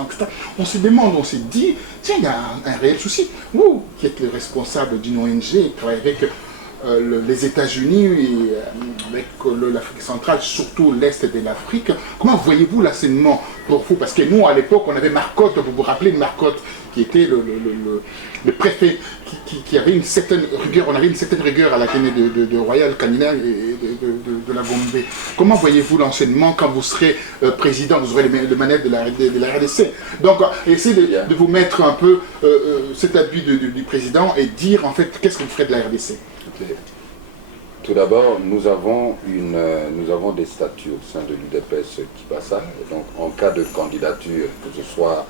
etc., on se demande, on s'est dit, tiens, il y a un réel souci. Vous, qui êtes le responsable d'une ONG, qui travaille avec les États-Unis et avec l'Afrique centrale, surtout l'Est de l'Afrique. Comment voyez-vous l'enseignement pour vous? Parce que nous, à l'époque, on avait Marcotte, vous vous rappelez de Marcotte, qui était le préfet, qui avait une certaine rigueur. On avait une certaine rigueur à l'Athénée de Royal Canin et de la Gombe. Comment voyez-vous l'enseignement quand vous serez président, vous aurez le manette de la RDC? Donc, essayez de vous mettre un peu cet appui du président et dire en fait qu'est-ce que vous ferez de la RDC. Tout d'abord, nous avons des statuts au sein de l'UDPS qui passent ça. Donc, en cas de candidature, que ce soit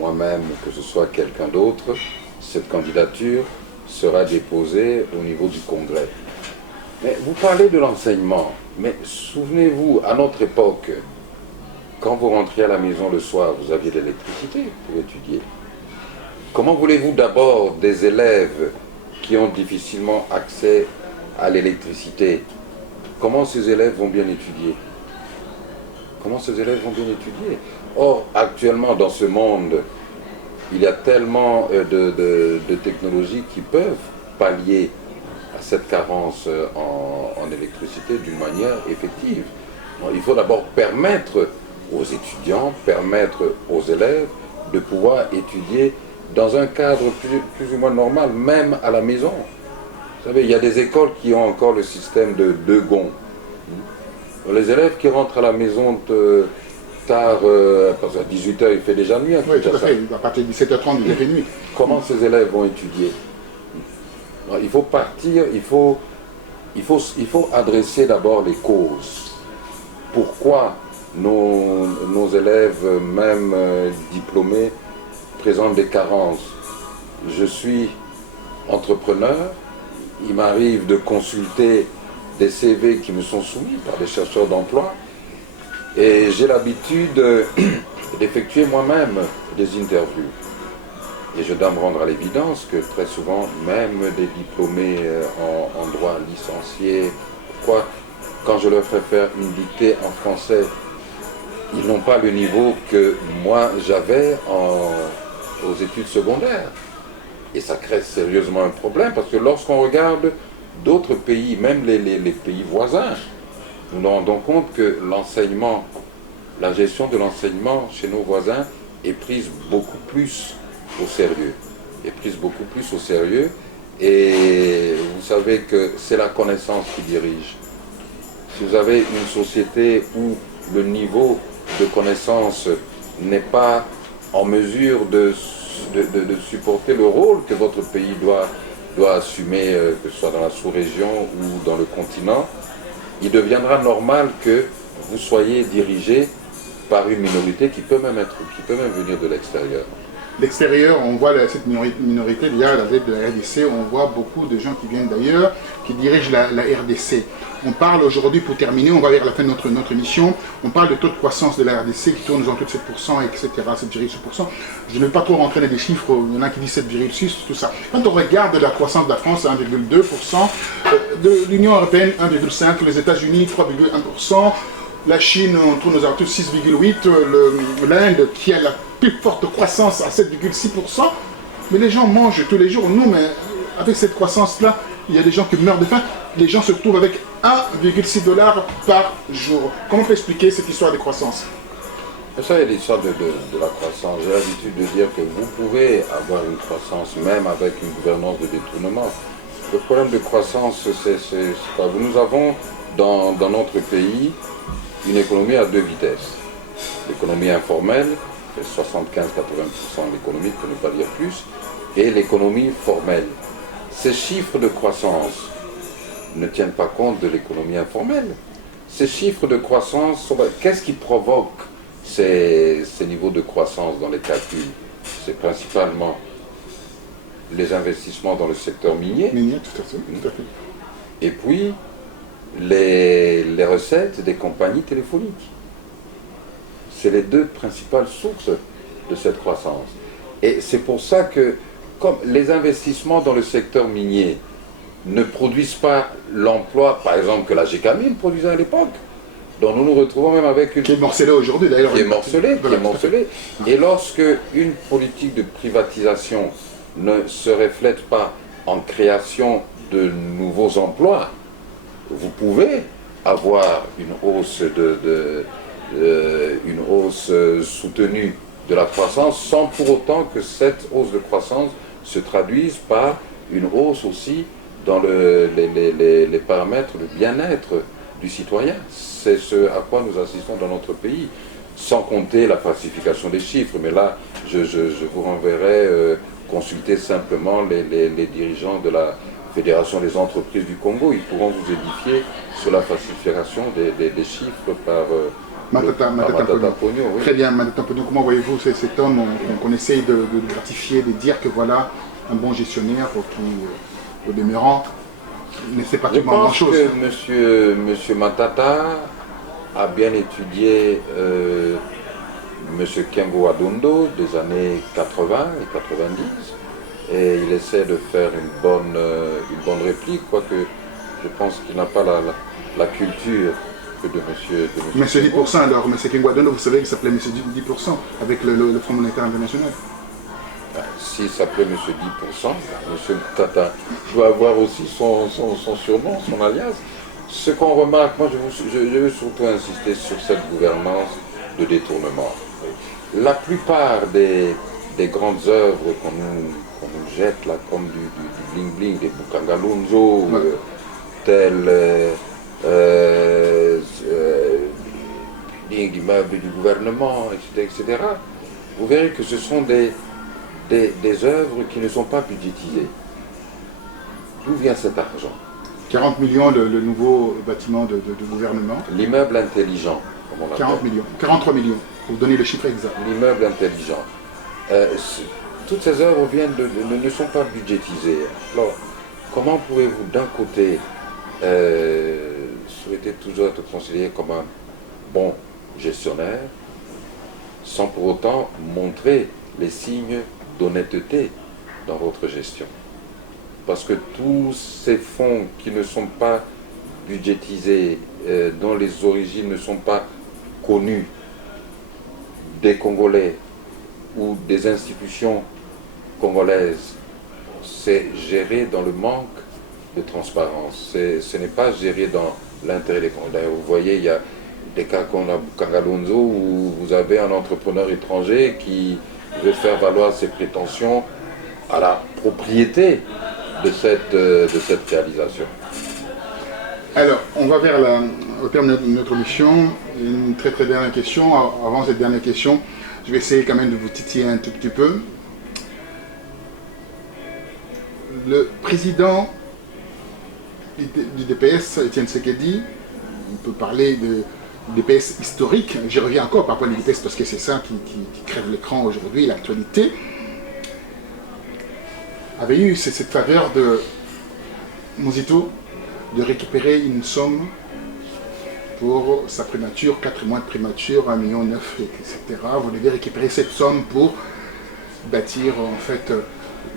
moi-même, que ce soit quelqu'un d'autre, cette candidature sera déposée au niveau du Congrès. Mais vous parlez de l'enseignement, mais souvenez-vous, à notre époque, quand vous rentriez à la maison le soir, vous aviez de l'électricité pour étudier. Comment voulez-vous d'abord des élèves qui ont difficilement accès à l'électricité, comment ces élèves vont bien étudier? Comment ces élèves vont bien étudier? Or, actuellement, dans ce monde, il y a tellement de technologies qui peuvent pallier à cette carence en électricité d'une manière effective. Bon, il faut d'abord permettre aux étudiants, permettre aux élèves de pouvoir étudier dans un cadre plus ou moins normal, même à la maison. Vous savez, il y a des écoles qui ont encore le système de deux gonds. Les élèves qui rentrent à la maison tard, parce qu'à 18h, il fait déjà nuit. Oui, tout à fait. À partir de 17h30, il fait nuit. Comment ces élèves vont étudier? Il faut partir, il faut adresser d'abord les causes. Pourquoi nos élèves, même diplômés, présentent des carences? Je suis entrepreneur. Il m'arrive de consulter des CV qui me sont soumis par des chercheurs d'emploi et j'ai l'habitude d'effectuer moi-même des interviews. Et je dois me rendre à l'évidence que très souvent, même des diplômés en droit licenciés, quand je leur fais faire une dictée en français, ils n'ont pas le niveau que moi j'avais aux études secondaires. Et ça crée sérieusement un problème, parce que lorsqu'on regarde d'autres pays, même les pays voisins, nous nous rendons compte que l'enseignement, la gestion de l'enseignement chez nos voisins est prise beaucoup plus au sérieux. Et vous savez que c'est la connaissance qui dirige. Si vous avez une société où le niveau de connaissance n'est pas en mesure de supporter le rôle que votre pays doit assumer, que ce soit dans la sous-région ou dans le continent, il deviendra normal que vous soyez dirigé par une minorité qui peut même venir de l'extérieur. L'extérieur, on voit cette minorité, il y a la tête de la RDC, on voit beaucoup de gens qui viennent d'ailleurs, qui dirigent la RDC. On parle aujourd'hui, pour terminer, on va vers la fin de notre émission, on parle de taux de croissance de la RDC qui tourne aux alentours de 7%, etc., 7,6%. Je ne vais pas trop rentrer dans des chiffres, il y en a qui disent 7,6%, tout ça. Quand on regarde la croissance de la France, 1,2%, de l'Union européenne, 1,5%, les États-Unis, 3,1%, la Chine, on tourne aux alentours de 6,8%, l'Inde, qui a la plus forte croissance à 7,6%, mais les gens mangent tous les jours. Nous, mais avec cette croissance-là, il y a des gens qui meurent de faim. Les gens se retrouvent avec 1,6 $ par jour. Comment on peut expliquer cette histoire de croissance? Ça, c'est l'histoire de la croissance. J'ai l'habitude de dire que vous pouvez avoir une croissance même avec une gouvernance de détournement. Le problème de croissance, c'est quoi? Nous avons dans notre pays une économie à deux vitesses. L'économie informelle, 75-80% de l'économie, pour ne pas dire plus, et l'économie formelle. Ces chiffres de croissance ne tiennent pas compte de l'économie informelle. Ces chiffres de croissance, qu'est-ce qui provoque ces niveaux de croissance dans les calculs? C'est principalement les investissements dans le secteur minier. Minier, tout à fait. Tout à fait. Et puis, les recettes des compagnies téléphoniques. C'est les deux principales sources de cette croissance. Et c'est pour ça que, comme les investissements dans le secteur minier ne produisent pas l'emploi, par exemple, que la GECAMINE produisait à l'époque, dont nous nous retrouvons même avec une... Qui est morcelée aujourd'hui, d'ailleurs. Qui est morcelée. Et lorsque une politique de privatisation ne se reflète pas en création de nouveaux emplois, vous pouvez avoir une hausse soutenue de la croissance sans pour autant que cette hausse de croissance se traduise par une hausse aussi dans les paramètres de bien-être du citoyen. C'est ce à quoi nous assistons dans notre pays, sans compter la falsification des chiffres. Mais là, je vous renverrai consulter simplement les dirigeants de la Fédération des entreprises du Congo. Ils pourront vous édifier sur la falsification des chiffres par Matata Ponyo. Oui. Très bien, Matata Ponyo, comment voyez-vous cet homme qu'on essaye de gratifier, de dire que voilà un bon gestionnaire qui, au demeurant, ne sait pas tellement grand-chose. Je pense que monsieur Matata a bien étudié monsieur Kengo Adondo des années 80 et 90 et il essaie de faire une bonne réplique, quoique je pense qu'il n'a pas la culture que de monsieur 10%, alors, monsieur Kengo Adondo, vous savez qu'il s'appelait monsieur 10% avec le Fonds monétaire international. S'il s'appelait monsieur 10%, monsieur Matata doit avoir aussi son surnom, son alias. Ce qu'on remarque, moi je veux surtout insister sur cette gouvernance de détournement. La plupart des grandes œuvres qu'on nous jette là, comme du bling-bling, des Bukangalonzo, tels d'immeubles du gouvernement, etc., vous verrez que ce sont des œuvres qui ne sont pas budgétisées. D'où vient cet argent? 40 millions le nouveau bâtiment de gouvernement. L'immeuble intelligent, comme on l'appelle. 40 millions, 43 millions, pour donner le chiffre exact. L'immeuble intelligent. Toutes ces œuvres ne sont pas budgétisées. Alors, comment pouvez-vous d'un côté souhaiter toujours être considéré comme un bon gestionnaire sans pour autant montrer les signes d'honnêteté dans votre gestion? Parce que tous ces fonds qui ne sont pas budgétisés, dont les origines ne sont pas connues des Congolais ou des institutions congolaises, c'est géré dans le manque de transparence. Ce n'est pas géré dans l'intérêt des Congolais. Vous voyez, il y a des cas comme à Bukangalonzo où vous avez un entrepreneur étranger qui veut faire valoir ses prétentions à la propriété de cette réalisation. Alors, on va au terme de notre mission. Une très dernière question. Avant cette dernière question, je vais essayer quand même de vous titiller un tout petit peu. Le président du DPS, Étienne Tshisekedi, on peut parler de DPS historique. J'y reviens encore par rapport à DPS parce que c'est ça qui crève l'écran aujourd'hui, l'actualité. Avait eu cette faveur de Muzito de récupérer une somme pour sa primature, 4 mois de primature, 1,9 million, etc. Vous devez récupérer cette somme pour bâtir en fait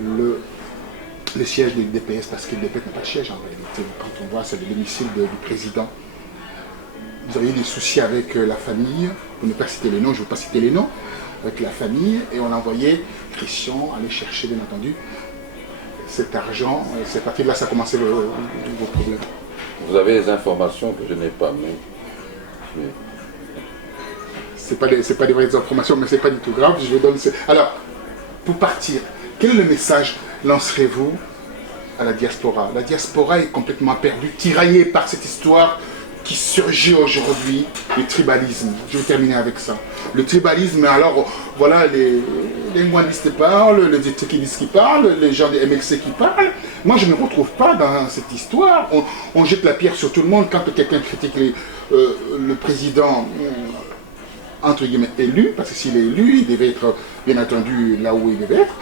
le siège du DPS, parce que le DPS n'a pas de siège en réalité. Quand on voit, c'est le domicile du président. Vous avez eu des soucis avec la famille, pour ne pas citer les noms, je ne veux pas citer les noms, avec la famille, et on a envoyé Christian aller chercher, bien entendu, cet argent. C'est parti de là, ça a commencé vos problèmes. Vous avez des informations que je n'ai pas, mais... C'est pas des vraies informations, mais c'est pas du tout grave. Je vous donne. Alors, pour partir, quel est le message lancerez-vous à la diaspora? La diaspora est complètement perdue, tiraillée par cette histoire qui surgit aujourd'hui, le tribalisme. Je vais terminer avec ça. Le tribalisme, alors, voilà, les linguistes parlent, les éthiquistes qui parlent, les gens des MLC qui parlent. Moi, je ne me retrouve pas dans cette histoire. On jette la pierre sur tout le monde quand quelqu'un critique le président, entre guillemets, élu, parce que s'il est élu, il devait être, bien entendu, là où il devait être.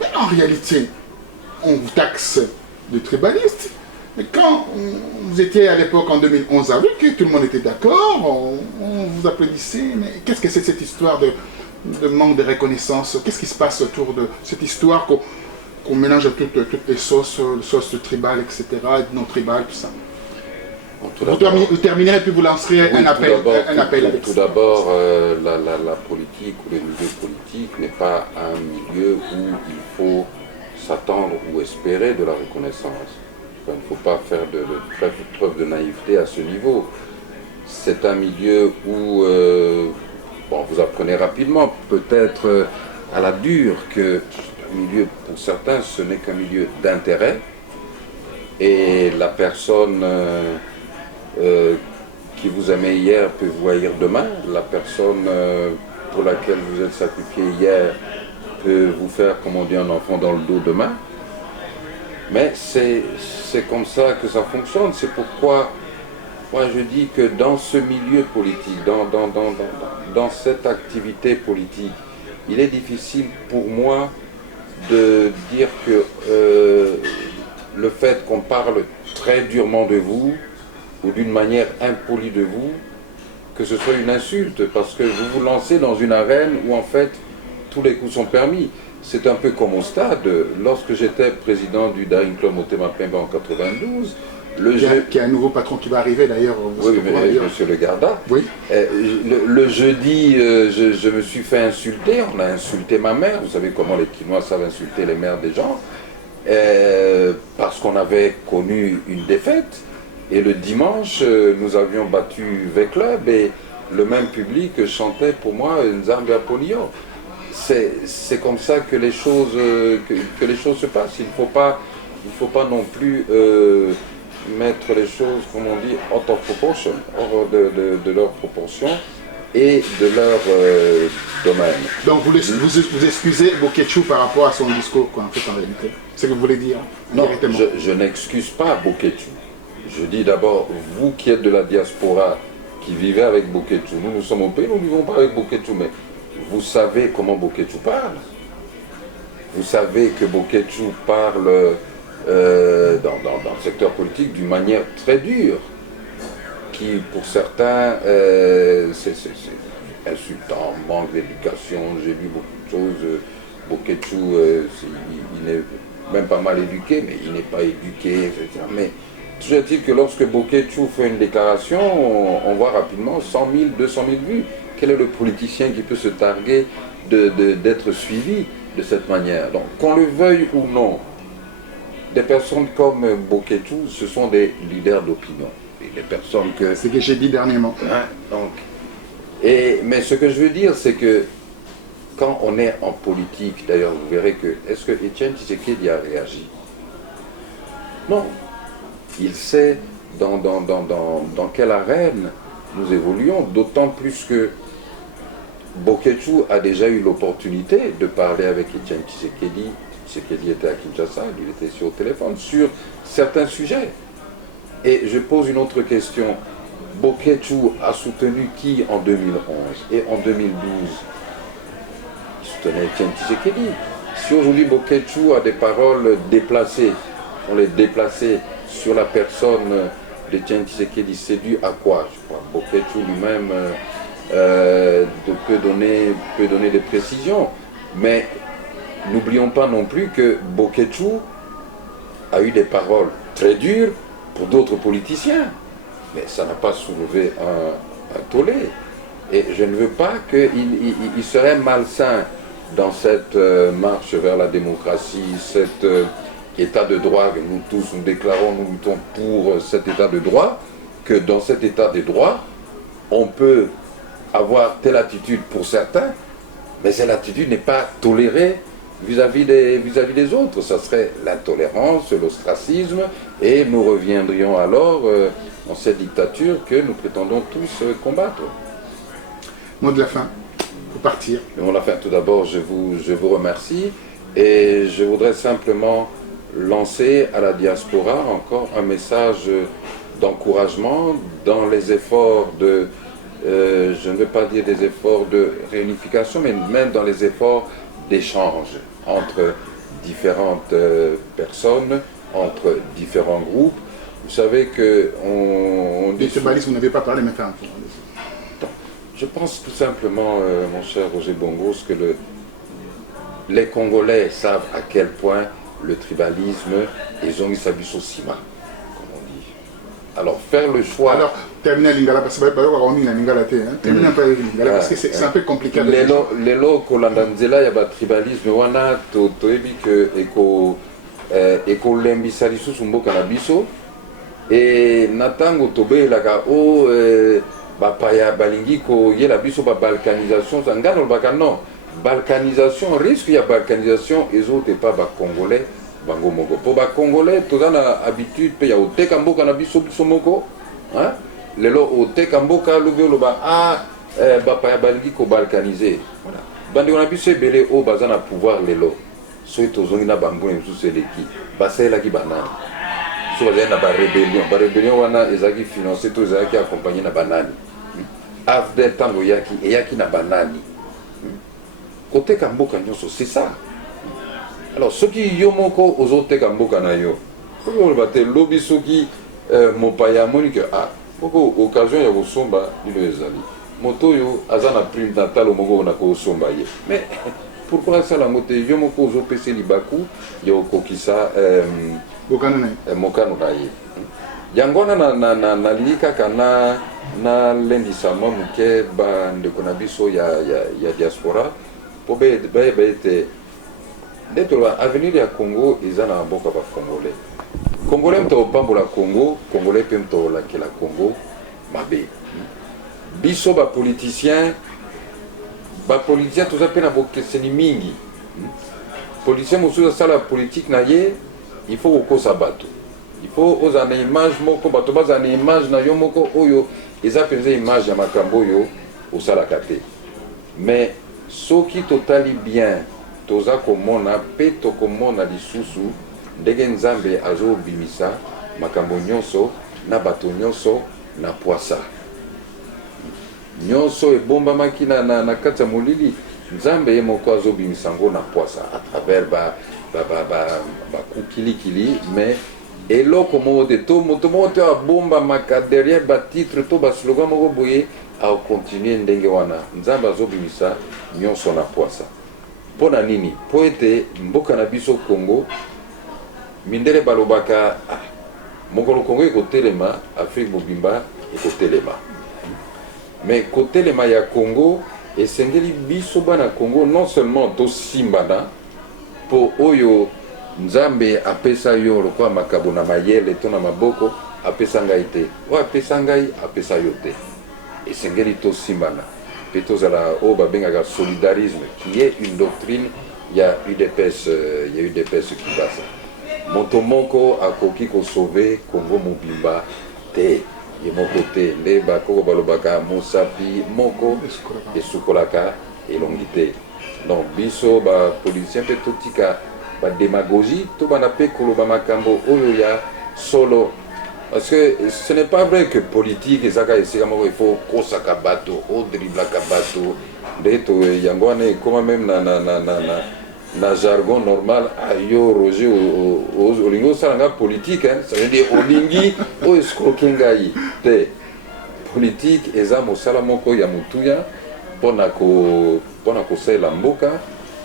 Mais en réalité, on vous taxe de tribaliste. Mais quand vous étiez à l'époque en 2011 avec, tout le monde était d'accord, on vous applaudissait. Mais qu'est-ce que c'est cette histoire de manque de reconnaissance? Qu'est-ce qui se passe autour de cette histoire qu'on mélange toutes les sauces tribales, etc., non tribales, tout ça? Bon, vous terminerez puis vous lancerez un appel. Tout d'abord, la politique ou les milieux politiques n'est pas un milieu où il faut s'attendre ou espérer de la reconnaissance. Il ne faut pas faire de preuve de naïveté à ce niveau. C'est un milieu où bon, vous apprenez rapidement, peut-être à la dure, que un milieu, pour certains, ce n'est qu'un milieu d'intérêt, et la personne qui vous aimait hier peut vous haïr demain, la personne pour laquelle vous êtes sacrifié hier peut vous faire, comme on dit, un enfant dans le dos demain. Mais c'est comme ça que ça fonctionne. C'est pourquoi moi je dis que dans ce milieu politique, dans cette activité politique, il est difficile pour moi de dire que le fait qu'on parle très durement de vous ou d'une manière impolie de vous, que ce soit une insulte, parce que vous vous lancez dans une arène où en fait tous les coups sont permis. C'est un peu comme au stade. Lorsque j'étais président du Daring Club Motema Pemba en 92, qui est un nouveau patron qui va arriver d'ailleurs. Oui, monsieur Le Garda. Oui. Le jeudi, je me suis fait insulter. On a insulté ma mère. Vous savez comment les Quinois savent insulter les mères des gens. Parce qu'on avait connu une défaite. Et le dimanche, nous avions battu V-Club et le même public chantait pour moi Nzambe Apolio. C'est comme ça que les choses se passent. Il ne faut pas non plus mettre les choses, comme on dit, out of proportion, hors de leur proportion et de leur domaine. Donc vous excusez Boketchou par rapport à son discours, quoi, en fait, en réalité. C'est ce que vous voulez dire? Non, je n'excuse pas Boketchou. Je dis d'abord, vous qui êtes de la diaspora, qui vivez avec Boketchou, nous sommes au pays, nous ne vivons pas avec Boketchou, mais vous savez comment Boketchou parle. Vous savez que Boketchou parle dans le secteur politique d'une manière très dure, qui pour certains, c'est insultant, manque d'éducation. J'ai lu beaucoup de choses. Boketchou, il n'est même pas mal éduqué, mais il n'est pas éduqué, etc. Mais toujours est-il que lorsque Boketchou fait une déclaration, on voit rapidement 100 000, 200 000 vues. Quel est le politicien qui peut se targuer d'être suivi de cette manière? Donc, qu'on le veuille ou non, des personnes comme Boketchou, ce sont des leaders d'opinion. Des personnes que... C'est ce que j'ai dit dernièrement. Hein, donc, mais ce que je veux dire, c'est que quand on est en politique, d'ailleurs, vous verrez que... Est-ce que Etienne Tshisekedi a réagi? Non. Il sait dans quelle arène nous évoluons, d'autant plus que Boketchou a déjà eu l'opportunité de parler avec Etienne Tshisekedi. Tshisekedi était à Kinshasa, il était sur le téléphone, sur certains sujets. Et je pose une autre question. Boketchou a soutenu qui en 2011 et en 2012? Il soutenait Etienne Tshisekedi. Si aujourd'hui Boketchou a des paroles déplacées, on les déplacer sur la personne d'Etienne Tshisekedi, c'est dû à quoi? Je crois Boketchou lui-même peut donner des précisions. Mais n'oublions pas non plus que Boketchou a eu des paroles très dures pour d'autres politiciens. Mais ça n'a pas soulevé un tollé. Et je ne veux pas qu'il serait malsain dans cette marche vers la démocratie, cet état de droit que nous tous nous déclarons, nous luttons pour cet état de droit, que dans cet état de droit, on peut avoir telle attitude pour certains, mais cette attitude n'est pas tolérée vis-à-vis des autres. Ça serait l'intolérance, l'ostracisme, et nous reviendrions alors dans cette dictature que nous prétendons tous combattre. Mot de la fin, pour partir. Le mot de la fin, tout d'abord, je vous remercie, et je voudrais simplement lancer à la diaspora encore un message d'encouragement dans les efforts de... je ne veux pas dire des efforts de réunification, mais même dans les efforts d'échange entre différentes personnes, entre différents groupes. Vous savez que on dit... vous n'avez pas parlé, mais enfin... Je pense tout simplement, mon cher Roger Bongos, que les Congolais savent à quel point le tribalisme est Zongisabiso Sima, comme on dit. Alors, faire le choix... Alors, terminer Lingala, parce que terminer un peu Lingala, parce que c'est un peu compliqué. Les lots, Kolandanzela, il y a un tribalisme, wana, toebi que eko lembisa lisusu mboka na biso, et natango tobe laka o bapaya balingi ko yela biso ba balkanisation zangano baka non balkanisation risque ya balkanisation ezote pas ba congolais bango moko po ba congolais tozana habitude pe ya oteka mboka na biso moko hein lelo oteka mboka lobi ba bapaya balingi ko balkaniser voilà bandi on a biso ebele o bazana pouvoir lelo so tozongi na bambo msusu seleki basela ki banani so bazali na ba rébellion wana ezaki financé to ezaki accompagné na banani afder tango eyaki na banani koteka mboka nyonso c'est ça. Alors soki yo moko ozoteka mboka na yo oloba te lobi soki mopaya amoni ke moko occasion ya kosomba ilo ezali moto oyo aza na prime natalo moko na kosomba ye mais pourquoi ça la moto yo moko ozopesa libaku ya okokisa mokano na ye yango wana nalingi kaka na lendisama moke bandeko na biso ya diaspora po bayeba ete nde toloba avenir ya Congo eza na mboka congolais mto opambola congolais mpe mto olakela Congo mabe biso bapoliticien toza mpe na bokeseni mingi politicien mosusu asala politique na ye il faut kokosa bato il faut oza na image moko bato baza na image na yo moko oyo eza mpenza image ya makambo oyo osalaka te mais soki totali bien toza komona mpe tokomona lisusu ndenge nzambe azobimisa makambo nyonso na bato nyonso na poasa nyonso ebombamaki na kati ya molili nzambe ye moko azobimisa ngo na poasa à travers bakukilikili mais eloko moko te to moto moko te abombamaka derrière batitre to baslogan moko boye akokontinue ndenge wana nzambe azobimisa nyonso na poasa mpo na nini mpo ete mboka na biso Congo mindele balobaka mokolo Congo ekotelema Afrique mobimba ekotelema mais kotelema ya Congo esengeli biso bana Congo non seulement tosimbana po oyo nzambe apesa yo lokwa makabo na mayele to na maboko apesa ngai te o apesa ngai apesa yo te esengeli tosimbana mpe tozala oyo babengaka solidarisme qui est une doctrine ya UDPS Kibasa moto moko akoki kosauve Congo mobimba te ye moko te nde bakoko balobaka mosapi moko esukolaka elongi te donc biso bapoliticien mpe totika badémagogie to bana mpe koloba makambo oyo ya solo parce que ce n'est pas vrai que politique ezaka esika moko il faut kosaka bato odriblaka bato nde to yango wana ekoma même na jargon normal yo Roger olingi osalanga politique ça veut dire olingi oyo esikoki ngai te politique eza mosala moko ya motuya mpona kosalela mboka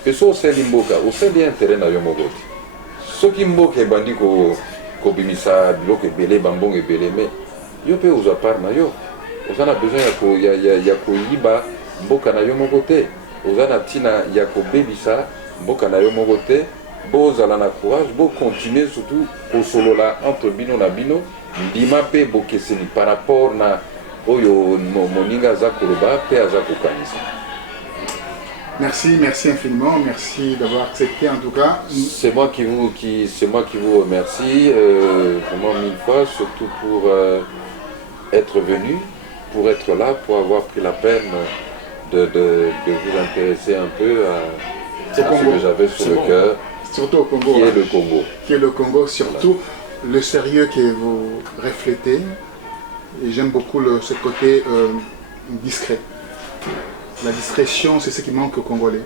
mpe so osali mboka osali intérêt na yo moko te soki mboka ebandi kobimisa biloko ebele bambongo ebele me yo mpe ozwa part na yo oza na besoin ya koyiba mboka na yo moko te oza na ntina ya kobebisa mboka na yo moko te bozala na courage bocontinue surtout kosolola entre bino na bino ndima mpe bokeseni par rapport na oyo moninga aza koloba mpe aza kokanisa. Merci infiniment, merci d'avoir accepté en tout cas. C'est moi qui vous remercie vraiment mille fois, surtout pour être venu, pour être là, pour avoir pris la peine de vous intéresser un peu à ce que j'avais sur le cœur, surtout au Congo, qui est le Congo. Qui est le Congo, surtout voilà. Le sérieux que vous reflétez, et j'aime beaucoup ce côté discret. La discrétion, c'est ce qui manque aux Congolais.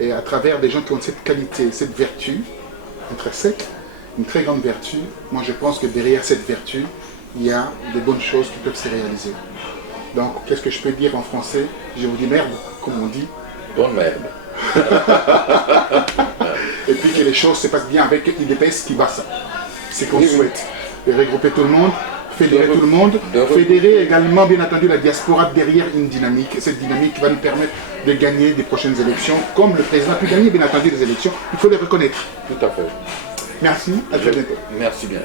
Et à travers des gens qui ont cette qualité, cette vertu intrinsèque, une très grande vertu, moi je pense que derrière cette vertu, il y a des bonnes choses qui peuvent se réaliser. Donc, qu'est-ce que je peux dire en français? Je vous dis merde, comme on dit. Bonne merde. Et puis que les choses se passent bien avec UDPS Kibasa. C'est qu'on souhaite. Et regrouper tout le monde, fédérer tout le monde, fédérer également bien entendu la diaspora derrière une dynamique. Cette dynamique qui va nous permettre de gagner des prochaines élections, comme le président a pu gagner bien entendu des élections, il faut les reconnaître. Tout à fait. Merci, à très bientôt. Merci bien.